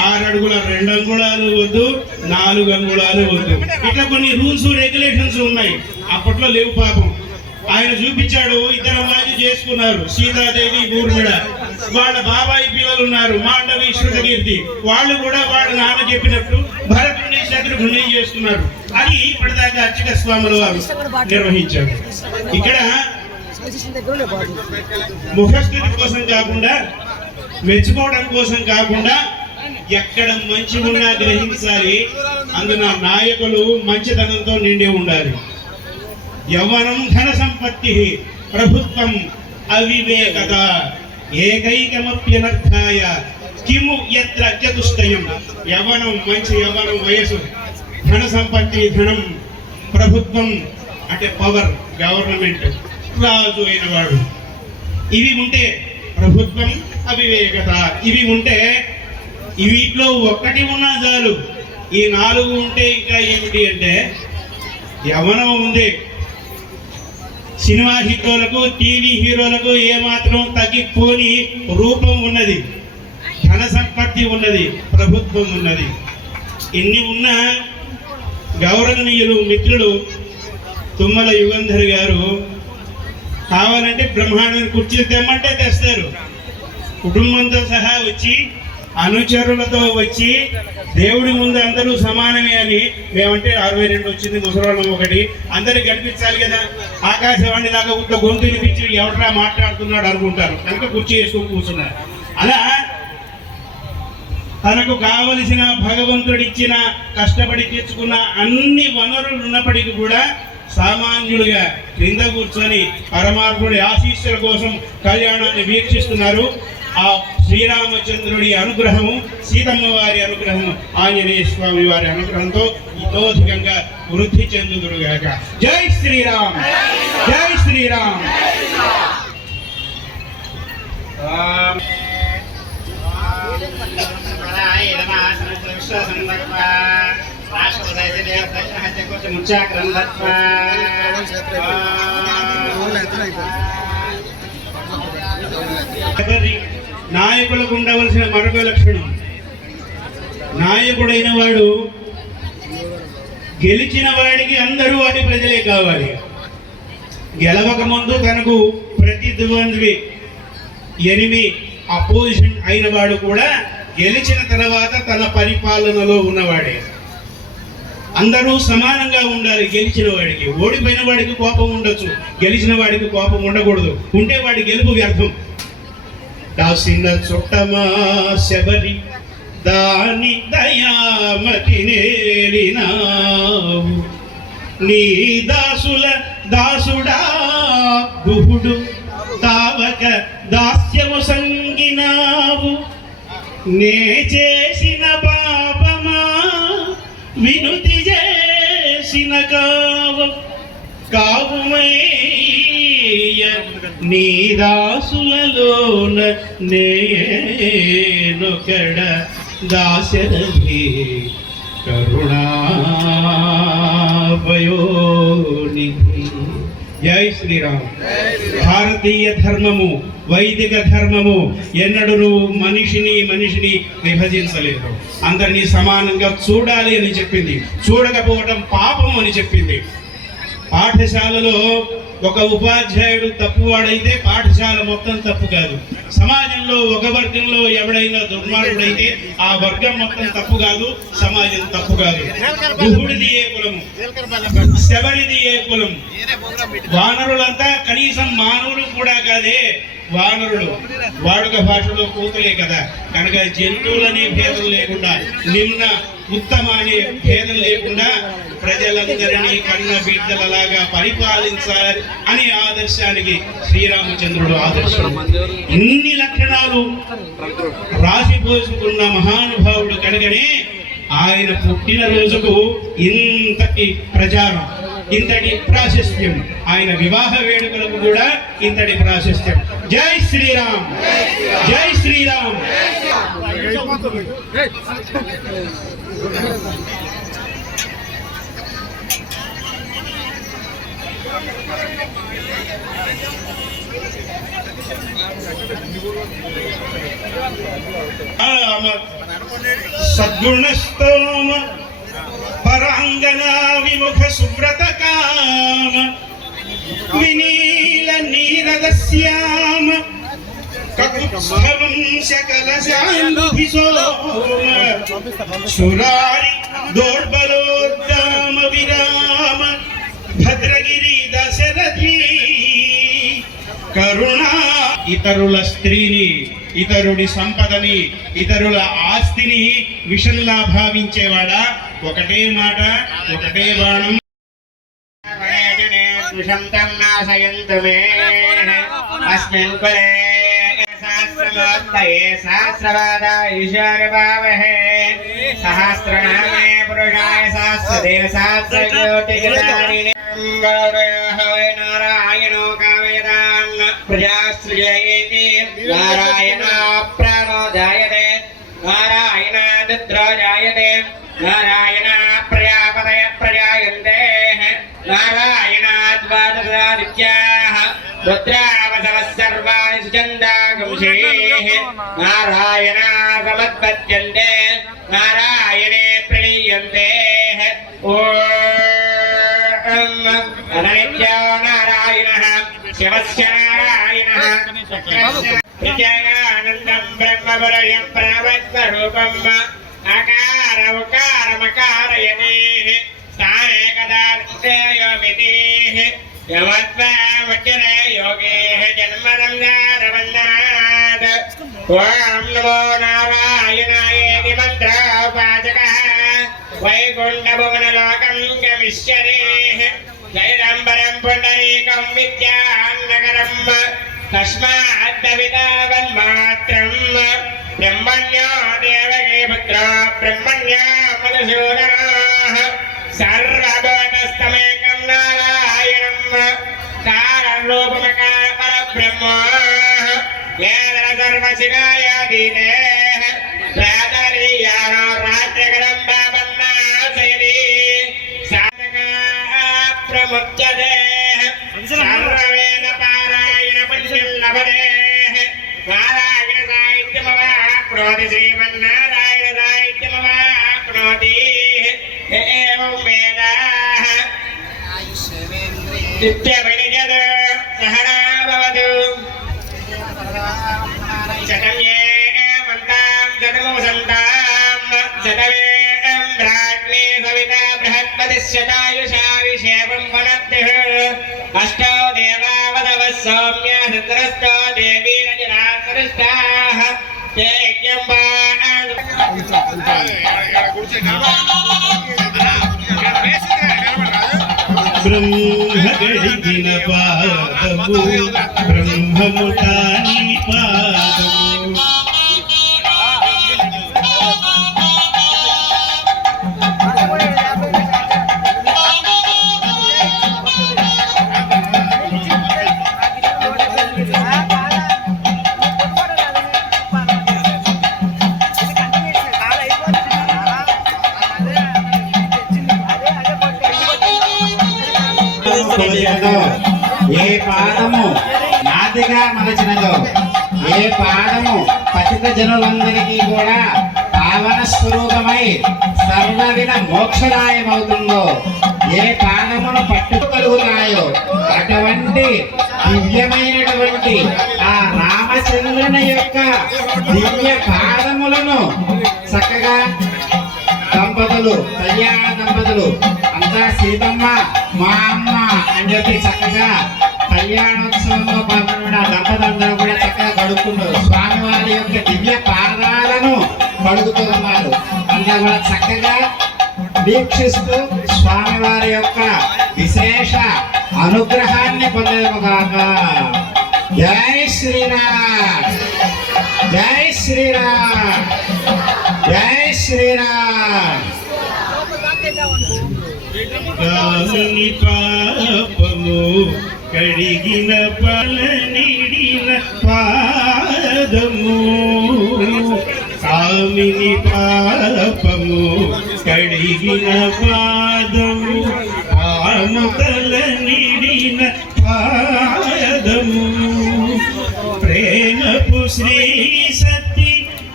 6 అడుగుల 2 అంగుళాలు వద్దు, 4 అంగుళాలు వద్దు. ఇట్లా కొన్ని రూల్స్ రెగ్యులేషన్స్ ఉన్నాయి. అప్పట్లో లేవు పాపం. ఆయన చూపించాడు. ఇద్దరు అమ్మాయిలు చేసుకున్నారు, సీతాదేవి, ఊర్మిళ. వాళ్ళ బాబాయి పిల్లలు ఉన్నారు, మాండవి, శృతకీర్తి. వాళ్ళు కూడా వాళ్ళ నాన్న చెప్పినట్టు భరతుడిని, శత్రుఘ్నుని చేసుకున్నారు. అది ఇప్పటిదాకా అర్చక స్వాములు వారు నిర్వహించారు. ఇక్కడ ముఖస్థితి కోసం కాకుండా, మెచ్చుకోవడం కోసం కాకుండా, ఎక్కడ మంచి ఉన్నా గ్రహించాలి. అందున నాయకులు మంచితనంతో నిండి ఉండాలి. యవ్వనం ధన సంపత్తి, ప్రభుత్వం అవివేకత, ఏకైకమప్యనర్థాయ కిము యత్ర చతుష్టయం. యవ్వనం, మంచి యవ్వనం, వయసు, ధన సంపత్తి, ధనం, ప్రభుత్వం అంటే పవర్, గవర్నమెంట్, రాజు అయిన వాడు. ఇవి ఉంటే ప్రభుత్వం, అవివేకత, ఇవి ఉంటే వీటిలో ఒక్కటి ఉన్నా చాలు. ఈ 4 ఉంటే ఇంకా ఏమిటి అంటే యవనం ఉంది. సినిమా హీరోలకు, టీవీ హీరోలకు ఏమాత్రం తగ్గిపోని రూపం ఉన్నది, ధన సంపత్తి ఉన్నది, ప్రభుత్వం ఉన్నది. ఇన్ని ఉన్న గౌరవనీయులు మిత్రులు తుమ్మల యుగంధర్ గారు కావాలంటే బ్రహ్మాండమైన కుర్చీలు తెమ్మంటే తెస్తారు. కుటుంబంతో సహా వచ్చి, అనుచరులతో వచ్చి, దేవుడి ముందు అందరూ సమానమే అని, మేమంటే 62 వచ్చింది, ముసలోళ్ళం ఒకటి, అందరికి గడిపించాలి కదా. ఆకాశవాణి లాగా ఉత్త గొంతు వినిపించి ఎవట్రా మాట్లాడుతున్నాడు అనుకుంటారు, కనుక కుర్చీ వేసుకొని కూర్చున్నారు. అలా తనకు కావలసిన భగవంతుడిచ్చిన, కష్టపడి తెచ్చుకున్న అన్ని వనరులు ఉన్నప్పటికీ కూడా సామాన్యుడిగా క్రింద కూర్చొని పరమాత్ముడి ఆశీస్సుల కోసం కళ్యాణాన్ని వీక్షిస్తున్నారు. ఆ శ్రీరామచంద్రుడి అనుగ్రహము, సీతమ్మ వారి అనుగ్రహము, ఆంజనేయ స్వామి వారి అనుగ్రహంతో ఇతోధికంగా వృద్ధి చెందుదురుగాక. జై శ్రీరామ్, జై శ్రీరామ్. నాయకులకు ఉండవలసిన మరొక లక్షణం, నాయకుడైన వాడు గెలిచిన వాడికి అందరూ వాడి ప్రజలే కావాలి. గెలవక ముందు తనకు ప్రతిద్వంద్వి, ఎనిమి, అపోజిషన్ అయిన వాడు కూడా గెలిచిన తర్వాత తన పరిపాలనలో ఉన్నవాడే. అందరూ సమానంగా ఉండాలి. గెలిచిన వాడికి, ఓడిపోయిన వాడికి కోపం ఉండొచ్చు, గెలిచిన వాడికి కోపం ఉండకూడదు. ఉంటే వాడి గెలుపు వ్యర్థం. దాసిన చుట్టమా శబరి దాని దయామతి నేలినావు, నీ దాసుల దాసుడా గుహుడు తావక దాస్యము సంగినావు, నే చేసిన పాపమా వినుతి చేసిన కావుమయ్య, నీ దాసులలోన నేనొకడ దాశరథి కరుణాపయోనిధి. జై శ్రీరామ్. భారతీయ ధర్మము, వైదిక ధర్మము ఎన్నడూ మనిషిని విభజించలేదు. అందరినీ సమానంగా చూడాలి అని చెప్పింది. చూడకపోవడం పాపం అని చెప్పింది. పాఠశాలలో ఒక ఉపాధ్యాయుడు తప్పువాడైతే పాఠశాల మొత్తం తప్పు కాదు. సమాజంలో ఒక వర్గంలో ఎవడైనా దుర్మార్గుడైతే ఆ వర్గం మొత్తం తప్పు కాదు, సమాజం తప్పు కాదు. గుహుడిది ఏ కులము, శబరిది ఏ కులం, వానరులంతా కనీసం మానవులు కూడా కాదే, వానరులు వాడుక భాషలో కూతులే కదా. కనుక జంతువులనే భేదం లేకుండా, నిమ్న ఉత్తమ అనే భేదం లేకుండా ప్రజలందరినీ కన్న బిడ్డలలాగా పరిపాలించాలి అనే ఆదర్శానికి శ్రీరామచంద్రుడు ఆదర్శం. ఇన్ని లక్షణాలు రాసిపోసుకున్న మహానుభావుడు కనుకనే ఆయన పుట్టినరోజుకు ఇంతటి ప్రచారం, ఇంతటి ప్రాశస్త్యం. ఆయన వివాహ వేడుకలకు కూడా ఇంతటి ప్రాశస్త్యం. జై శ్రీరామ్, జై శ్రీరామ్. సద్గుణస్తోమ పరాంగనా విముఖ సువ్రత కామ వినీల నీరదశ్యామ కకుత్స్థవం శకలశాంభిసోమ సురారి దోర్బలోద్దామ విరామ భద్రగిరి దశరథి కరుణా. ఇతరుల స్త్రీని, ఇతరుడి సంపదని, ఇతరుల ఆస్తిని విషంలా భావించేవాడా? ఒకటే మాట, ఒకటే బాణం. అస్మిన్ కులే సహస్రమూర్తయే సహస్రవాదాయుషాయ భావహే సహస్రనామే పురుషాయ సహస్రదేవ సహస్రజ్యోతిర్నారిణే నారాయణో కామయతాన్ ప్రజాసృజయేతి నారాయణ ప్రాణో జాయతే నారాయణ రుద్రో జాయతే నారాయణ ప్రజాపతయ ప్రజాయంతే नारायणाद्वादशादित्याः रुद्रावसवः सर्वाणि सुचन्दागुंसेः नारायणागमत्पद्यन्ते नारायणे प्रणीयन्ते ॐ अननित्यो नारायणः शिवस्य नारायणः विद्यानन्दं ब्रह्मवरयं प्रणवत्वरूपम् अकार उकारमकारयतेः स्थाने कदा योमितेः यमत्वामुच्यते योगेः जन्मरङ्गारवन्नात् ॐ नमो नारायणायेति मन्त्रोपाचकः वैकुण्ठभुवनलोकं गमिष्यतेः जयदम्बरं पुण्डरीकं विद्यानगरम् तस्माद्दवितावन्मात्रम् ब्रह्मण्यो देवकी पुत्रो ब्रह्मण्यो मधुसूदनः सर्वभूतस्थमेकं नारायणम् कारणरूपमकार परब्रह्म वेदन सर्वशिवायाधीनेः प्रातरीयानो रात्रिगदम्बापन्नाशयति साधकाः प्रमुच्यतेः सर्ववेद पारायण पुण्यल्लभतेः नारायण साहित्यमवाप्नोति श्रीमन्नारायण साहित्यमवाप्नोति एवं वेदाः नित्यविनिजद सहना भवतु शतं ये मन्तां शतमु सन्तां शतमेन्द्राग्ने सविता बृहस्पतिश्शतायुषा विषेवं वनद्भिः अष्टौ देवावतवः सौम्य सत्रस्तो देवी रजनासरिष्टाः ते బ్రహ్మగడిగిన పాదము బ్రహ్మముటాని పాదము ఏ పాదము నాదిగా మలచినదో ఏ పాదము పతిత జనులందరికీ కూడా పావన స్వరూపమై సర్వవిన మోక్షదాయమవుతుందో ఏ పాదమును పట్టుకలుగుతాయో అటువంటి దివ్యమైనటువంటి ఆ రామచంద్రుని యొక్క దివ్య పాదములను చక్కగా దంపతులు కళ్యాణ దంపతులు అంతా సీతమ్మ మా అమ్మ అని చెప్పి చక్కగా కళ్యాణోత్సవంలో పాల్గొన్న దంపతులందరూ కూడా చక్కగా గడుపుతున్నారు. స్వామివారి యొక్క దివ్య పాదాలను కడుగుతున్నారు. అంతా కూడా చక్కగా వీక్షిస్తూ స్వామివారి యొక్క విశేష అనుగ్రహాన్ని పొందేముగాక. జై శ్రీరామ్, జై శ్రీరామ్, జై శ్రీరామ్. కామిని పాపము కడిగిన పలనిడిన పాదము కామిని పాపము కడిగిన పాదము పాముతల నిడిన పాదము ప్రేమపు శ్రీ సతి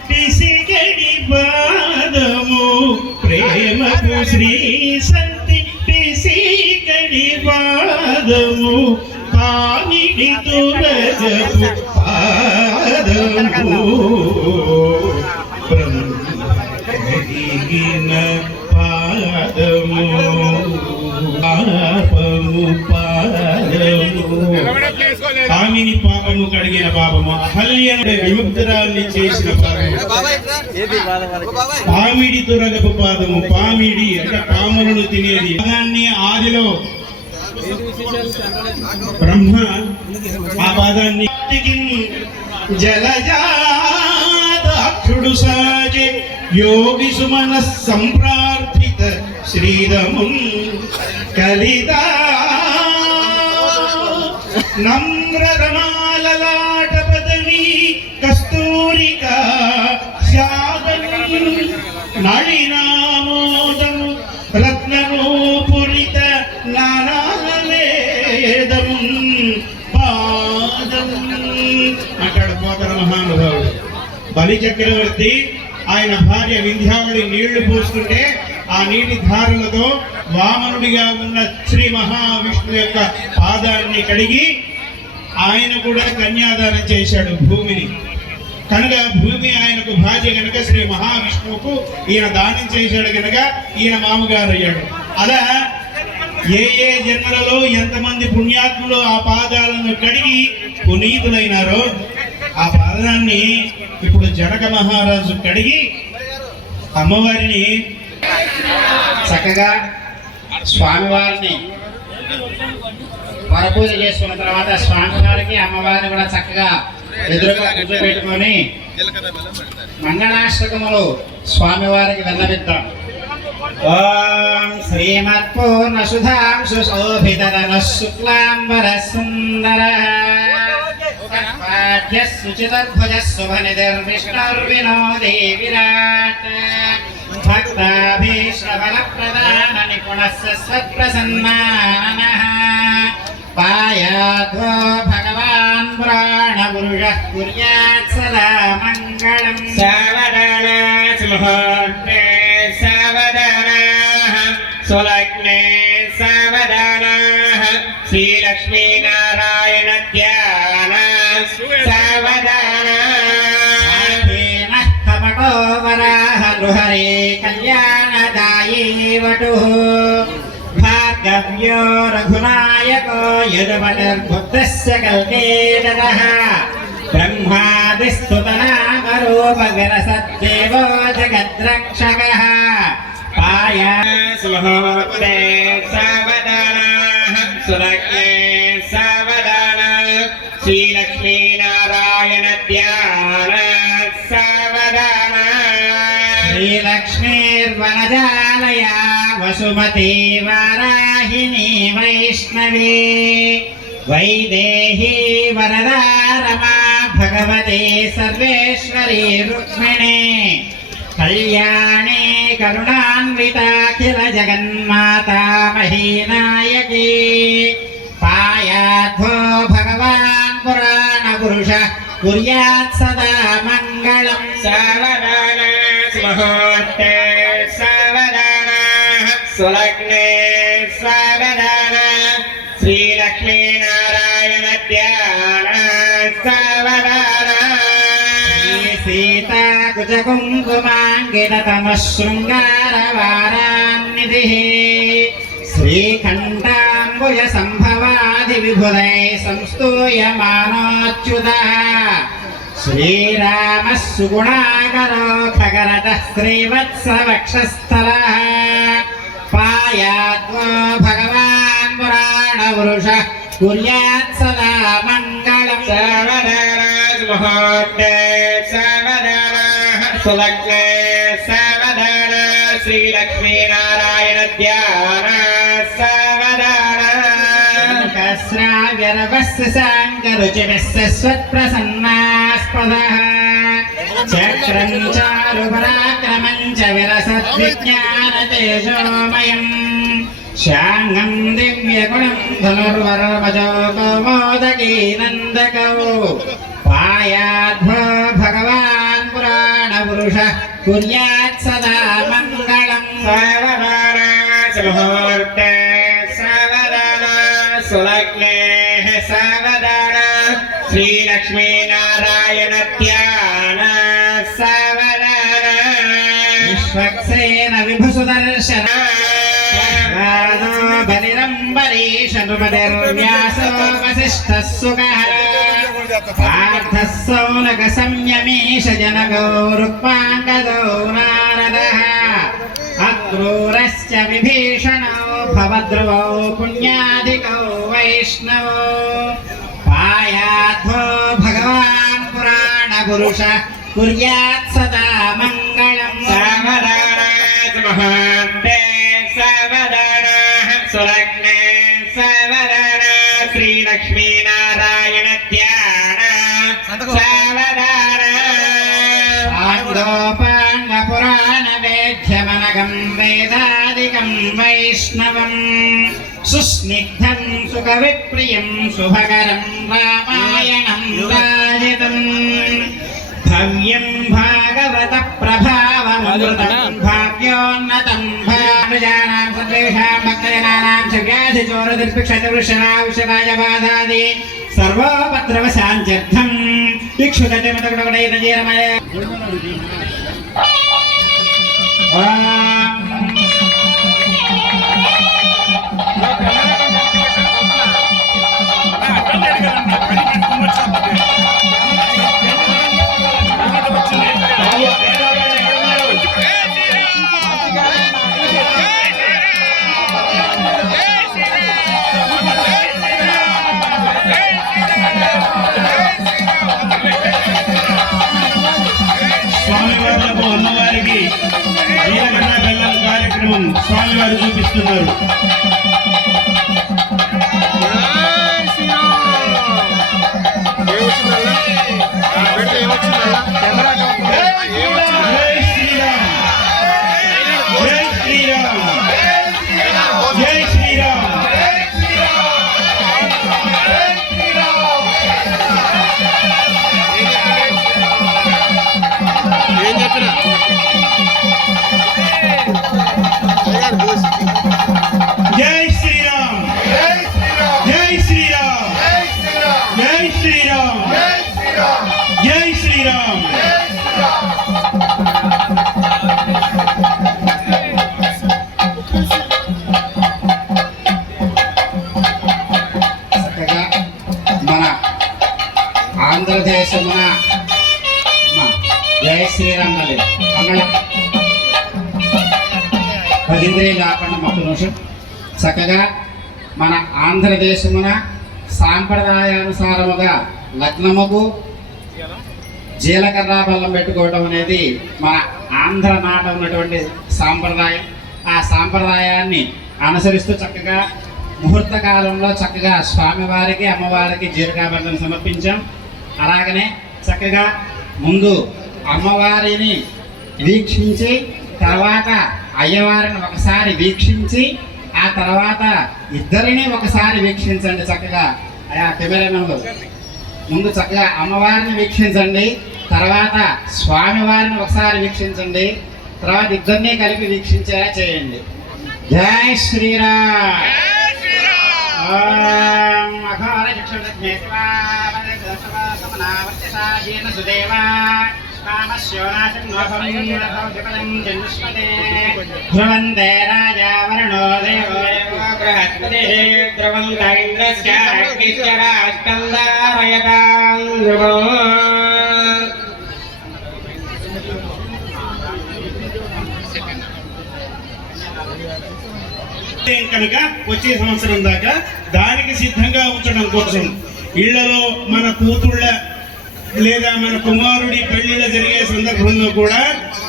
పిసిగడి పాదము ప్రేమపు శ్రీ సతి పిసిగడి పాదము కామిడి తురగపు పాదము బ్రహ్మగిన పాదము పాపము పాదము కామిని పాపము కడిగిన పాపము అహల్య విముక్తురాల్ని చేసిన పాపము పామిడి తురగపు పాదము పామిడి అంటే పాములను తినేది పాదాన్ని ఆదిలో బ్రహ్మ ఆ పాదాన్ని జలజాక్షుడు సాజే యోగి సుమన సంప్రార్థిత శ్రీరము కలిదా నమ్రరమాలలాట పదవి కస్తూరికా శాదము నళినామోదము రత్నరూపురిత నానా బలి చక్రవర్తి ఆయన భార్య వింధ్యావళి నీళ్లు పోస్తుంటే ఆ నీటి ధారలతో వామనుడిగా ఉన్న శ్రీ మహావిష్ణువు యొక్క పాదాన్ని కడిగి ఆయన కూడా కన్యాదానం చేశాడు భూమిని. కనుక భూమి ఆయనకు భార్య కనుక శ్రీ మహావిష్ణువుకు ఈయన దానం చేశాడు కనుక ఈయన మామగారు అయ్యాడు. అలా ఏ ఏ జన్మలలో ఎంతమంది పుణ్యాత్ములు ఆ పాదాలను కడిగి పునీతులైనారో ఆ పాదాన్ని ఇప్పుడు జనక మహారాజు కడిగి అమ్మవారిని చక్కగా స్వామివారిని వరపూజ చేసుకున్న తర్వాత స్వామివారికి అమ్మవారిని కూడా చక్కగా ఎదురుగా కూర్చోబెట్టుకొని మంగళాష్టకములు స్వామివారికి విన్నవిద్దాం. ఓం శ్రీమత్పూర్ణ సుధాంశు శోభితరన శుక్లాంబర సుందర శుచితర్భుజ శుభనిధిర్విష్ణుర్వినోదే విరాట్ భక్తాభీష్టబల ప్రదాన నిపుణస్య సత్ప్రసన్నాననః పాయాద్వో భగవాన్ పురాణపురుషః కుర్యాత్ సదా మంగళం. సావధానా సుముహూర్తే సావధానాః సులగ్నే సావధానాః శ్రీలక్ష్మీనారాయణ ధ్యాన సావధానాః కపటో వరాహ గృహరే కళ్యాణదాయీ వటుః భార్గవ్యో రఘునాయకో యదువనిర్బుద్ధస్య కల్పేతరః బ్రహ్మాదిస్తుతనామరూపవిరసద్దేవో జగద్రక్షకః పాయాసుముహూర్తే సావధానాః సులగ్నే సావధానాః శ్రీలక్ష్మీనారాయణ ధ్యాన సావధానాః శ్రీలక్ష్మీర్వనజాలయా వసుమతి వారాహిని వైష్ణవీ వైదేహీ వరదా రమా భగవతి సర్వేశ్వరీ రుక్మిణీ కళ్యాణీ కరుణాన్వితాఖిల జగన్మాతా మహీనాయకీ పాయాద్వో భగవాన్ పురాణ పురుషః కుర్యాత్ సదా మంగళం. సావధానా సుముహూర్తే సావధానాః సులగ్నే సావధానాః శ్రీలక్ష్మీనారాయణ ధ్యాన సావధానాః సీతా కుచకుంకుమాంగితతమః శృంగారవారాన్నిధిః శ్రీకంఠాంబుజ సంభవాది విభుదై సంస్తూయమానోచ్యుతః శ్రీరామः సుగుణాకరో ఖగరతః శ్రీవత్సవక్షస్థలः పాయాద్వో భగవాన్ పురాణపురుషः కుర్యాత్ సదా మంగళం. సావధానా సుముహూర్తే సావధానాః సులగ్నే సావధానాః శ్రీలక్ష్మీనారాయణ ధ్యాన సావధానాః శ్రావ్యరవస్య సాంగరుచిరస్య స్వత్ప్రసన్నాస్పదః చక్రం చారు పరాక్రమం చ విలసద్విజ్ఞాన తేజోమయం శాంగం దివ్యగుణం ధనుర్వరమజో కౌమోదకీ నందకౌ పాయాద్వో భగవాన్ పురాణపురుషః కుర్యాత్ సదా మంగళం. సావధానా సుముహూర్తే సావధానాః సులగ్నే సావధానాః శ్రీలక్ష్మీనారాయణ ధ్యాన సావధానాః విశ్వక్సేన విభుసుదర్శన బలిరంబరీష నృపతిర్వ్యాసో వసిష్ఠः సుఖః పార్థः సౌనక సంయమేష జనకో రుక్మాంగదో నారదః అక్రూరశ్చ విభీషణో భవద్రువో పుణ్యాధికో వైష్ణవో పాయాద్వో భగవాన్ పురాణపురుషः కుర్యాత్ సదా మంగళం. సావధానా సుముహూర్తే సావధానాః సులగ్నే సావధానాః శ్రీలక్ష్మీనారాయణ ధ్యాన సావధానాః పాండోపాంగపురాణ వేద్యమనగం వేదాదికం వైష్ణవం సుస్నిగ్ధం సుఖవిప్రియం శుభకరం రామాయణం రాజితం భవ్యం అమృతం భాగ్యోన్నతం ప్రజానాం సర్వేషాం భక్తజనానాం చవ్యాధిచోరదిర్భిక్షతవృషరావిషరాజబాధాది సర్వోపద్రవశాంత్యర్థం ఇక్షుదతిమతగుడగడైతజీరమయ స్వామివార్లకు అమ్మవారికి జీలకర్ర బెల్లం కార్యక్రమం స్వామివారు చూపిస్తున్నారు. ఆంధ్రదేశమున జై శ్రీరామ్ నల్లి పదింద్రియ కాకుండా మొక్క నిమిషం చక్కగా మన ఆంధ్రదేశమున సాంప్రదాయానుసారముగా లగ్నముకు జీలకర్ర బెల్లం పెట్టుకోవడం అనేది మన ఆంధ్ర నాట ఉన్నటువంటి సాంప్రదాయం. ఆ సాంప్రదాయాన్ని అనుసరిస్తూ చక్కగా ముహూర్త కాలంలో చక్కగా స్వామివారికి అమ్మవారికి జీలకర్ర బెల్లం సమర్పించాం. అలాగనే చక్కగా ముందు అమ్మవారిని వీక్షించి తర్వాత అయ్యవారిని ఒకసారి వీక్షించి ఆ తర్వాత ఇద్దరిని ఒకసారి వీక్షించండి. చక్కగా ఆయా కెమెరామెన్లు ముందు చక్కగా అమ్మవారిని వీక్షించండి, తర్వాత స్వామివారిని ఒకసారి వీక్షించండి, తర్వాత ఇద్దరిని కలిపి వీక్షించేలా చేయండి. జై శ్రీరామ్. ధ్రువందే రాజా వరుణో దేవో బృహస్పతిః ధ్రువంత ఇంద్రస్య అగ్నిశ్చ రాష్ట్రందారయతాం ధ్రువం. కనుక వచ్చే సంవత్సరం దాకా దానికి సిద్ధంగా ఉంచడం కోసం ఇళ్లలో మన కూతుళ్ళ లేదా మన కుమారుడి పెళ్లిళ్ళ జరిగే సందర్భంలో కూడా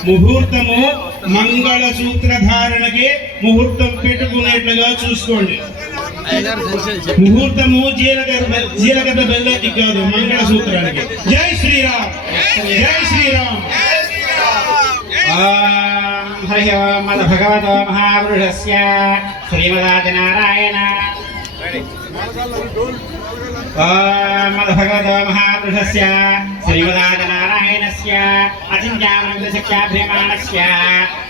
ముహూర్తము మంగళ సూత్ర ధారణకి ముహూర్తం పెట్టుకునేట్లుగా చూసుకోండి. ముహూర్తము జీలకర్ర బెల్లానికి కాదు, మంగళ సూత్రానికి. జై శ్రీరామ్. జై శ్రీరామ్. హరి ఓం మద భగవతో మహాపురుషస్య శ్రీమదాదినారాయణ మద భగవతో మహాపురుషస్య శ్రీమదాదినారాయణస్య అచింత్యామనశక్త్యాభ్యమానస్య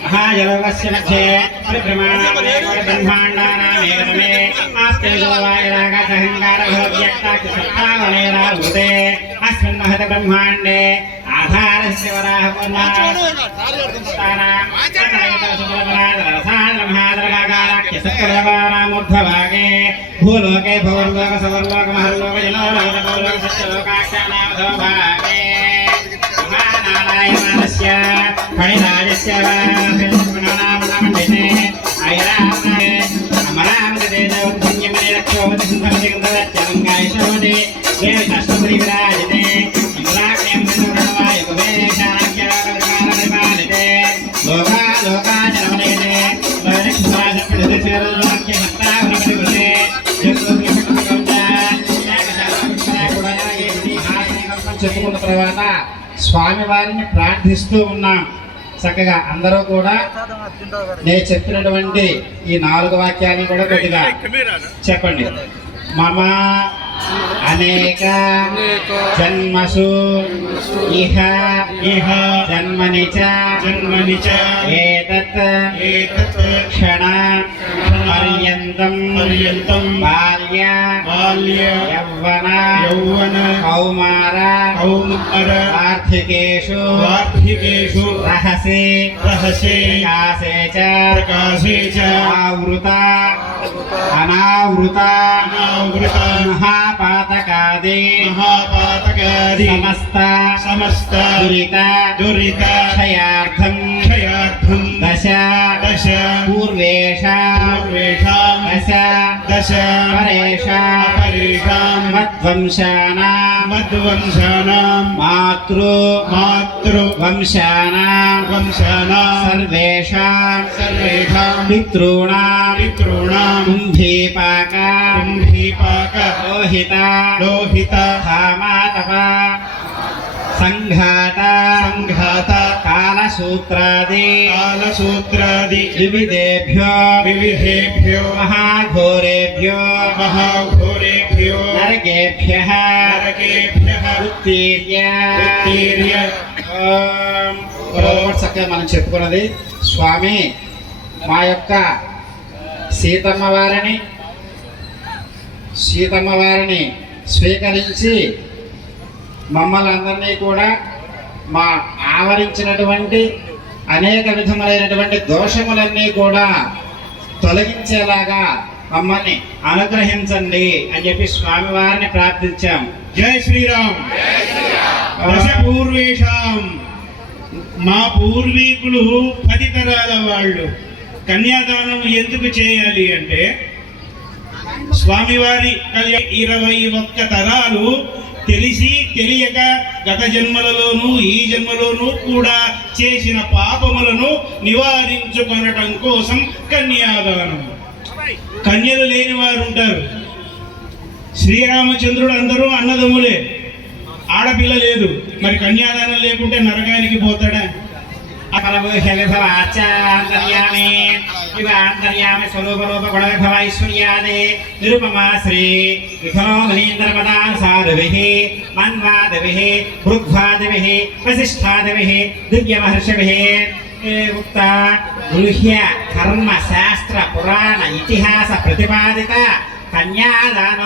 మహాజలోకస్య మధ్యే పరిభ్రమాణామేకమే ఆస్తేజో వాయురాగాసహంకారభవ్యక్తాక్షసత్తావనేరాభూతే అస్మిన్ మహత బ్రహ్మాండే ఆధారస్య వరాహ పూర్ణామూర్ధభాగే భూలోకే భవర్లోక సవర్లోక మహర్లోక జనోలోక భూలోక సత్యలోకాఖ్యానామధో భాగే మహానారాయణస్య ఫణిరాజస్య నామనామండితే ఐరామే అమరామదే దౌర్జన్యమనే రక్షోవతి సింధవతి గంధవత్యంగాయశోదే దేవి అష్టపురి విరాజితే ఇంద్రాగ్నేయం రణవాయ కుబేశాఖ్యరాగకారనిపాలితే లోకా లోకాచరమణేతే చెప్పుకున్న తర్వాత స్వామివారిని ప్రార్థిస్తూ ఉన్నాం. చక్కగా అందరూ కూడా నేను చెప్పినటువంటి ఈ 4 వాక్యాలను కూడా కొద్దిగా చెప్పండి. మమ అనేక జన్మసు ఇహ ఇహ జన్మని చ ఏతత్ క్షణ పర్యంతం బాల్య యౌవన కౌమార వార్ధికేషు రహసే ప్రకాశే చ ఆవృత అనావృత మహాపాతకాది సమస్త దురిత క్షయార్థం దశ పూర్వేషాం దశ పరేషాం మద్వంశానాం మాతృ వంశానాం సర్వేషాం పితॄణాం కుంభీపాక లోహిత ధామాతప సంఘాత కాలసూత్రాది వివిధేభ్యో మహాఘోరేభ్యో నరకేభ్యః ఉత్తీర్య చక్కగా మనం చెప్పుకున్నది. స్వామి మా యొక్క సీతమ్మ వారిని స్వీకరించి మమ్మల్ని అందరినీ కూడా మా ఆవరించినటువంటి అనేక విధములైనటువంటి దోషములన్నీ కూడా తొలగించేలాగా మమ్మల్ని అనుగ్రహించండి అని చెప్పి స్వామివారిని ప్రార్థించాం. జై శ్రీరామ్. దశ పూర్వేషాం, మా పూర్వీకులు 10 తరాల వాళ్ళు కన్యాదానం ఎందుకు చేయాలి అంటే స్వామివారి 21 తరాలు తెలిసి తెలియక గత జన్మలలోనూ ఈ జన్మలోనూ కూడా చేసిన పాపములను నివారించుకొనటం కోసం కన్యాదానం. కన్యలు లేని వారు ఉంటారు. శ్రీరామచంద్రుడు అందరూ అన్నదమ్ములే, ఆడపిల్ల లేదు, మరి కన్యాదానం లేకుంటే నరకానికి పోతాడా? స్వరూపరూప గుణ విభవ ఐశ్వర్యాదే నిరుపమా శ్రీ విఠలో మహీంద్రపదానుసారభిః మన్వాదిభిః భృగ్వాదిభిః వసిష్ఠాదిభిః దివ్యమహర్షిభిః ఉక్త గృహ్య కర్మ శాస్త్ర పురాణ ఇతిహాస ప్రతిపాదిత కన్యాదాన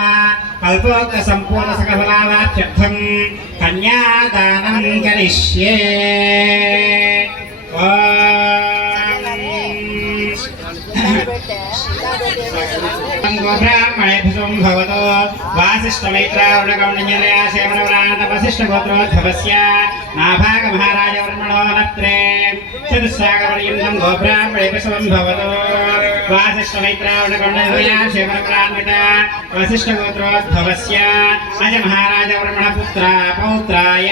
కల్పోక్త సంపూర్ణ సకలఫలావాప్త్యర్థం కన్యాదానం కరిష్యే. బ్రాహ్మణేభ్యం భవతో వాసిష్ఠమైత్రావృణగౌణ్యలయాసేవనవ్రాతవసిష్ఠగోత్రోద్భవస్య నాభాగ మహారాజ వర్మణో నత్రే చతుస్సాగపర్యంతం గోబ్రాహ్మణేభ్యం భవతో వాసిష్ఠమైత్రావృణగౌణ్యలయాసేవనవ్రాన్విత వసిష్ఠగోత్రోద్భవస్య అజ మహారాజ వర్మణ పుత్ర పౌత్రాయ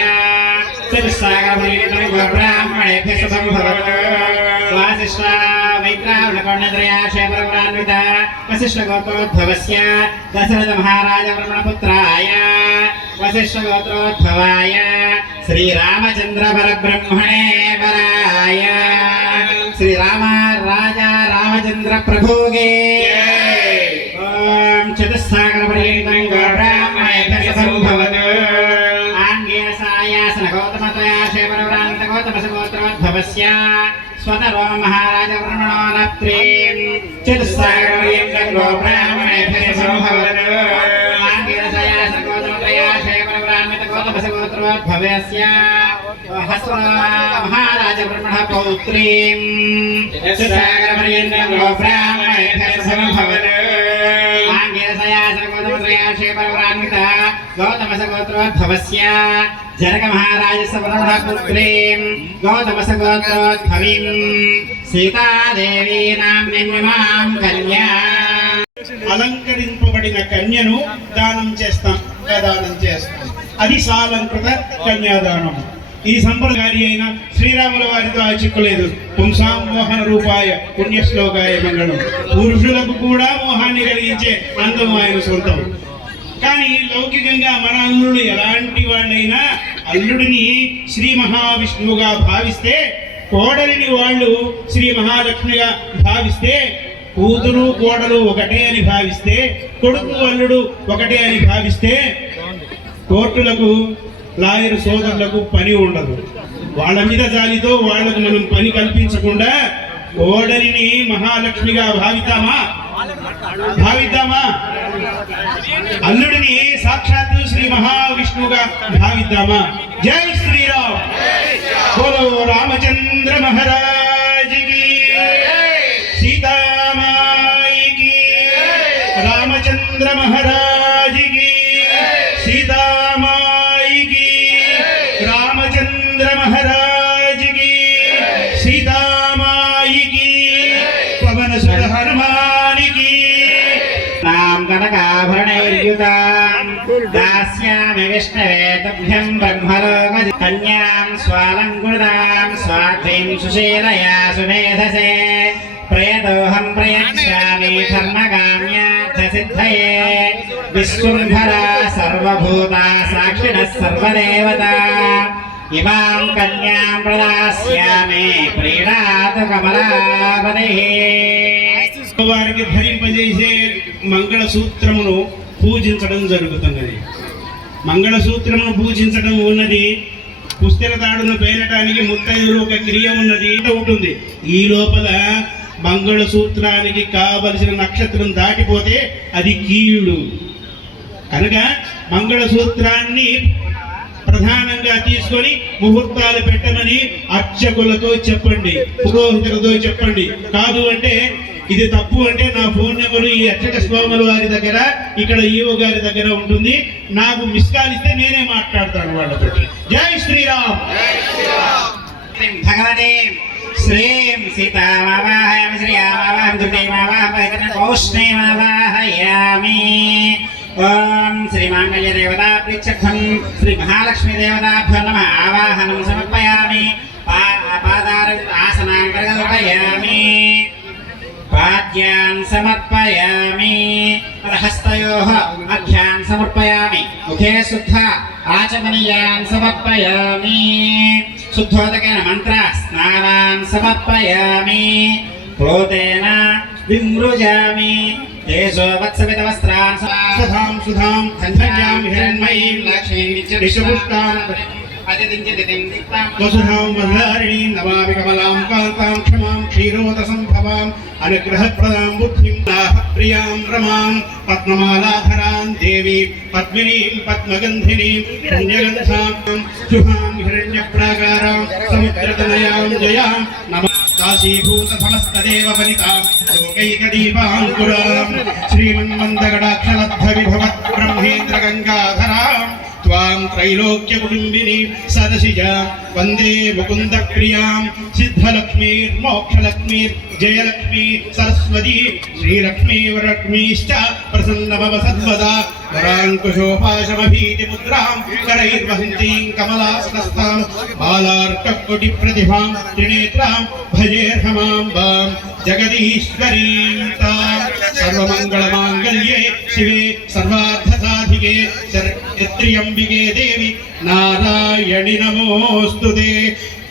చతుస్సాగపర్యంతం గోబ్రాహ్మణేభ్యం భవతో వాసిష్ఠ మైత్రావృణగౌణ్యలయాసేవనవ్రాన్విత వసిష్ఠగోత్రోద్భవస్య దశరథ మహారాజ వర్మణపుత్రాయ వసిష్ఠగోత్రోద్భవాయ శ్రీరామచంద్ర పరబ్రహ్మణే వరాయ శ్రీరామ రాజా రామచంద్ర ప్రభుగే. ఓం చతుస్సాగర పర్యంతం గోబ్రాహ్మణేభ్యః సంభవతు ఆంగేయసాయాసన గౌతమత్రయాశేవరవ్రాన్విత గౌతమసగోత్రోద్భవస్య స్వతరో మహారాజ వర్మణో నత్రీం చతుస్సాగరపర్యంతం గోబ్రాహ్మణేభ్యః సంభవతు ఆంగేయసాయాసన గౌతమత్రయాశేవరవ్రాన్విత గౌతమసగోత్రోద్భవస్య మహారాజ బ్రహ్మణ పౌత్రీం చతుస్సాగరపర్యంతం గోబ్రాహ్మణేభ్యః సంభవతు ఆంగేయసాయాసన గౌతమత్రయాశేవరవ్రాన్విత గౌతమసగోత్రోద్భవస్య జనక మహారాజ సవర్ణ పుత్రీం గౌతమసగోత్రోద్భవీం సీతాదేవీ నామ్నిమాం కన్యా. అలంకరింపబడిన కన్యను దానం చేస్తాం. అది సాలంకృత కన్యాదానం. ఈ సంప్రదాయ అయిన శ్రీరాముల వారితో ఆ చిక్కులేదు. పుంసాం మోహన రూపాయ పుణ్యశ్లోకాయ మంగళం. పురుషులకు కూడా మోహాన్ని కలిగించే అందం ఆయన సొంతం. కానీ లౌకికంగా మన అల్లుడు ఎలాంటి వాడినైనా అల్లుడిని శ్రీ మహావిష్ణువుగా భావిస్తే, కోడలిని వాళ్ళు శ్రీ మహాలక్ష్మిగా భావిస్తే కూతురు కోడలు ఒకటే అని భావిస్తే, కొడుకు అల్లుడు ఒకటే అని భావిస్తే కోర్టులకు లాయర్ సోదరులకు పని ఉండదు. వాళ్ళ మీద జాలితో వాళ్లకు మనం పని కల్పించకుండా కోడలిని మహాలక్ష్మిగా భావిద్దామా? అల్లుడిని సాక్షాత్తు శ్రీ మహావిష్ణువుగా భావిద్దామా? జై శ్రీరామ్. బోలో రామచంద్ర మహారాజుకి, సీతామాయికి, రామచంద్ర మహారాజుకి, సీతామాయికి, రామచంద్ర మహారాజుకి, సీతామాయికి, పవన సుత హనుమానికి. నాం కనకాభరణైర్యుతాం దాస్యామి విష్ణవే తుభ్యం బ్రహ్మలోక కన్యాం స్వాలంకృతాం స్వాధ్వీం సుశీలయా సుమేధసే ప్రేతోహం ప్రయచ్ఛామి ధర్మకామ్యార్థసిద్ధయే విశ్వంభరా సర్వభూతా సాక్షిణః సర్వదేవతా ఇమాం కన్యాం ప్రదాస్యామి ప్రీణాతు కమలాపతిః. వారికి ధరింపజేసే మంగళసూత్రమును పూజించడం జరుగుతున్నది. మంగళసూత్రమును పూజించడం ఉన్నది. పుస్తెల తాడును పేరటానికి ముత్తైదులు ఒక క్రియ ఉన్నది ఉంటుంది. ఈ లోపల మంగళసూత్రానికి కావలసిన నక్షత్రం దాటిపోతే అది కీడు కనుక మంగళసూత్రాన్ని ప్రధానంగా తీసుకొని ముహూర్తాలు పెట్టమని అర్చకులతో చెప్పండి, పురోహితులతో చెప్పండి. కాదు అంటే ఇది తప్పు అంటే నా ఫోన్ నెంబరు ఈ అర్చక స్వాముల వారి దగ్గర, ఇక్కడ ఈవో గారి దగ్గర ఉంటుంది. నాకు మిస్ కాల్ ఇస్తే నేనే మాట్లాడతాను వాళ్ళతో. జై శ్రీరామ్. భగవతే శ్రీం సీతామావాహయామి శ్రీయామావాహం దుర్గైమావాహం పౌష్ణేమావాహయామి. ఓం శ్రీ మాంగళ్య దేవతా ప్రీత్యర్థం శ్రీ మహాలక్ష్మీ దేవతాభ్యో నమః ఆవాహనం సమర్పయామి. ఆసనాం కల్పయామి, పాద్యాన్ సమర్పయామి, హస్తయోః అర్ఘ్యాన్ సమర్పయామి, ముఖే శుద్ధ ఆచమనీయాన్ సమర్పయామి, శుద్ధోదకేన మంత్ర స్నానాన్ సమర్పయామి, క్రోధేన విమృజామి, తేజో వత్సవిత వస్త్రాన్ సధాం సుధాం ధన్యాం హిరణ్మయీం లక్ష్మీం విశ్వపుష్టాం వసుధాం వధారిణీం నమామి కమలాం కాంతాం క్షమాం క్షీరోదసంభవాం అనుగ్రహప్రదాం బుద్ధిం ప్రియాం రమాం పద్మమాలాధరాం దేవీం పద్మినీం పద్మగంధినీం పుణ్యగంధాం శుభాం హిరణ్యప్రాకారాం సముద్రతనయాం జయాం నమః కాశీభూత సమస్తదేవ వనితాం లోకైకదీపాంకురాం శ్రీమన్మందగడాక్షలబ్ధ విభవత్ బ్రహ్మేంద్ర గంగాధరాం త్వాం త్రైలోక్య కుటుంబిని సదశిజా వందే ముకుంద ప్రియాం సిద్ధలక్ష్మీర్మోక్షలక్ష్మీర్ జయలక్ష్మీ సరస్వతీ శ్రీలక్ష్మీ వరలక్ష్మీశ్చ ప్రసన్నభవ సర్వదా వరాంకుశోపాశమభీతి ముద్రాం కరైర్వహంతీం కమలాసనస్థాం బాలార్కకోటి ప్రతిభాం త్రినేత్రాం భజేర్హమాంబాం జగదీశ్వరీం తాం సర్వమంగళమాంగళ్యే శివే సర్వార్థసాధికే త్ర్యంబికే దేవి నారాయణి నమోస్తుతే.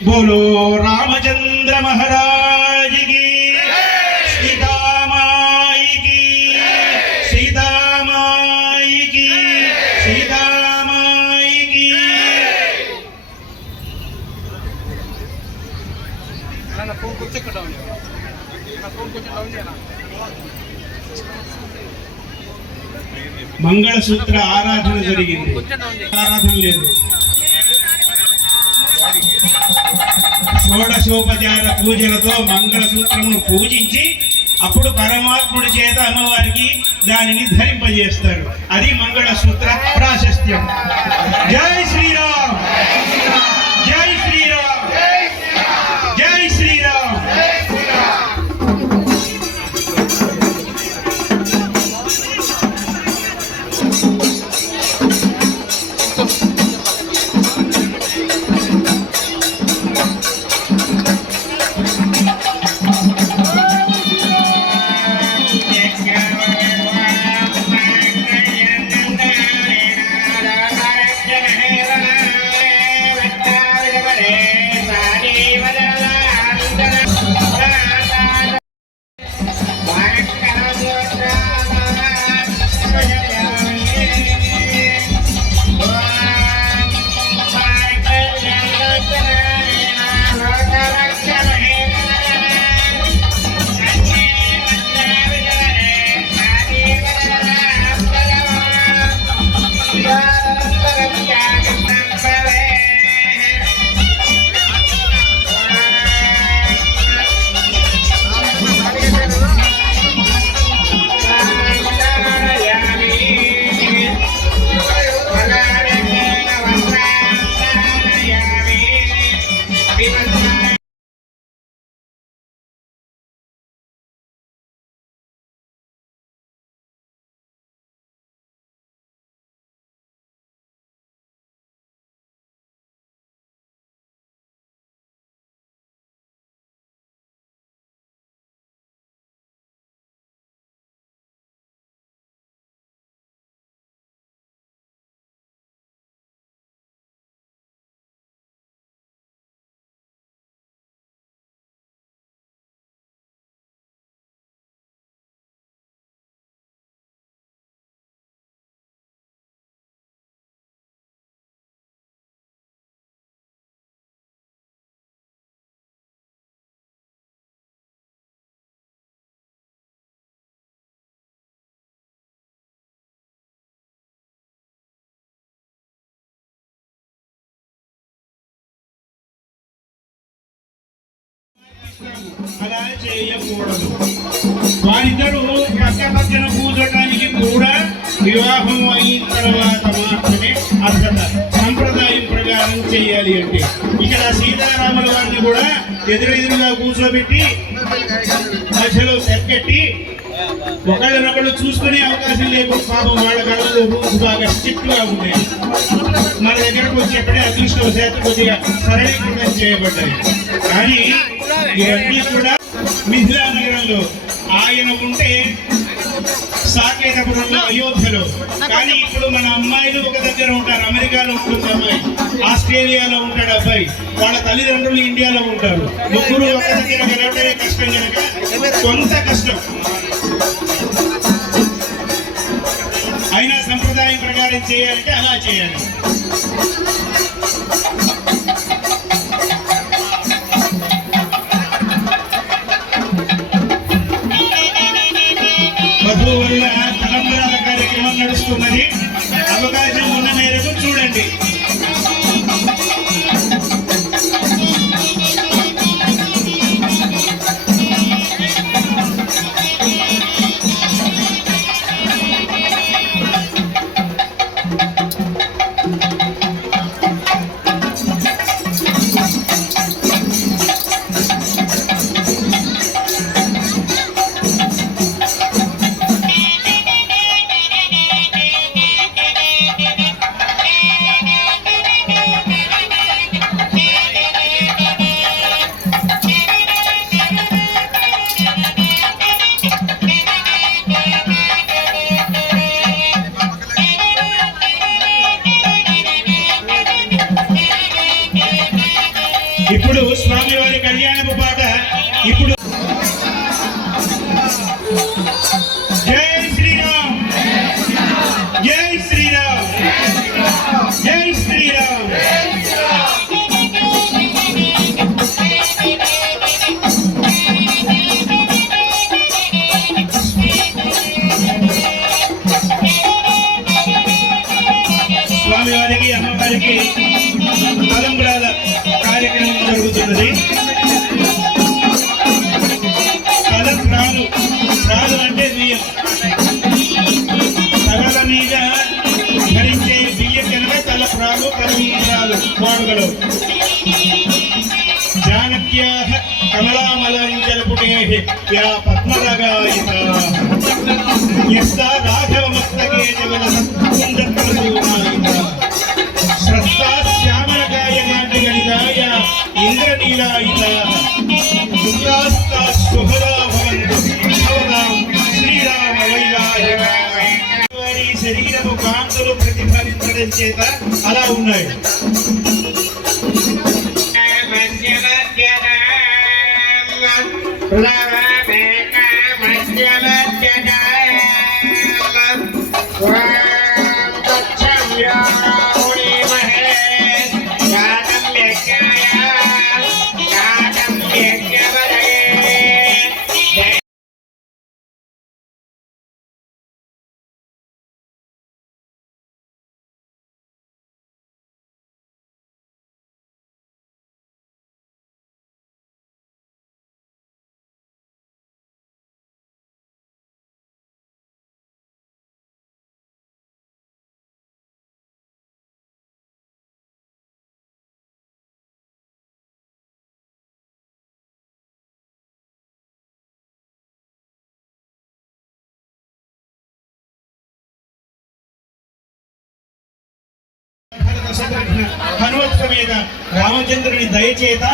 బోలో రామచంద్ర మహారాజ్ కి, సీతామాయికి, సీతామాయికి, సీతామాయికి. మంగళసూత్ర ఆరాధన జరిగింది. ఆరాధన లేదు. షోడశోపచార పూజలతో మంగళసూత్రమును పూజించి అప్పుడు పరమాత్ముడి చేత అమ్మవారికి దానిని ధరింపజేస్తారు. అది మంగళసూత్ర ప్రాశస్త్యం. జై శ్రీరామ్, జై శ్రీరామ్, జై శ్రీరామ్. చేస్తాము, అలా చేయకూడదు. వారిద్దరూ పక్క పక్కన కూర్చోటానికి కూడా వివాహం అయిన తర్వాత మాత్రమే అర్హత. సంప్రదాయం ప్రకారం చేయాలి అంటే ఇక్కడ సీతారాముల వారిని కూడా ఎదురెదురుగా కూర్చోబెట్టి మధ్యలో తెరకెట్టి ఒకళ్ళనొకళ్ళు చూసుకునే అవకాశం లేకుండా పాపం వాళ్ళ కళ్ళలో రూల్స్ బాగా స్ట్రిక్ట్ గా ఉంటాయి. మన దగ్గరకు వచ్చేప్పుడే అదృష్టవశాత్తు కొద్దిగా సరళీకృతం చేయబడ్డాయి. కానీ ఇవన్నీ కూడా మిథిలా నగరంలో ఆయన ఉంటే సాకేతపురంలో అయోధ్యలో. కానీ ఇప్పుడు మన అమ్మాయిలు ఒక దగ్గర ఉంటారు, అమెరికాలో ఉంటుంది అమ్మాయి, ఆస్ట్రేలియాలో ఉంటాడు అబ్బాయి, వాళ్ళ తల్లిదండ్రులు ఇండియాలో ఉంటారు. ముగ్గురు ఒక దగ్గర గెలవడమే కష్టం కనుక కొంత కష్టం. అయినా సంప్రదాయం ప్రకారం చేయాలంటే అలా చేయాలి. వధువుల తలంబరాల కార్యక్రమం నడుస్తున్నది. అవకాశం ఉన్న మేరకు చూడండి. ఇప్పుడు స్వామివారి కళ్యాణపు పాట. ఇప్పుడు జై శ్రీరామ్, జై శ్రీరామ్, జై శ్రీరామ్. స్వామివారికి అమ్మవారికి తలంబ్రాల కార్యక్రమం జరుగుతున్నది. తలప్రాలు, ప్రాలు అంటే బియ్యం, తలల మీద ధరించే బియ్యం కనుక తలప్రాలు, తలమీరాలు వాడుకలు. జానక్యాః కమలామలంజలపుటేః యా పద్మరాగాయిత యస్తా రాఘవమస్తకే జవలసత్కుందత్రసూనాయిత శ్రద్ధా శ్యామలకాయ నాట్యగణితాయ ఇంద్రనీలాయిత శుక్రాస్తా శుభదా భవంతు భవదాం శ్రీరామ వైవాహిక. వారి శరీరము కాంతులు ప్రతిఫలించడం చేత అలా ఉన్నాయి. హనుమత్ సమేత రామచంద్రుని దయచేత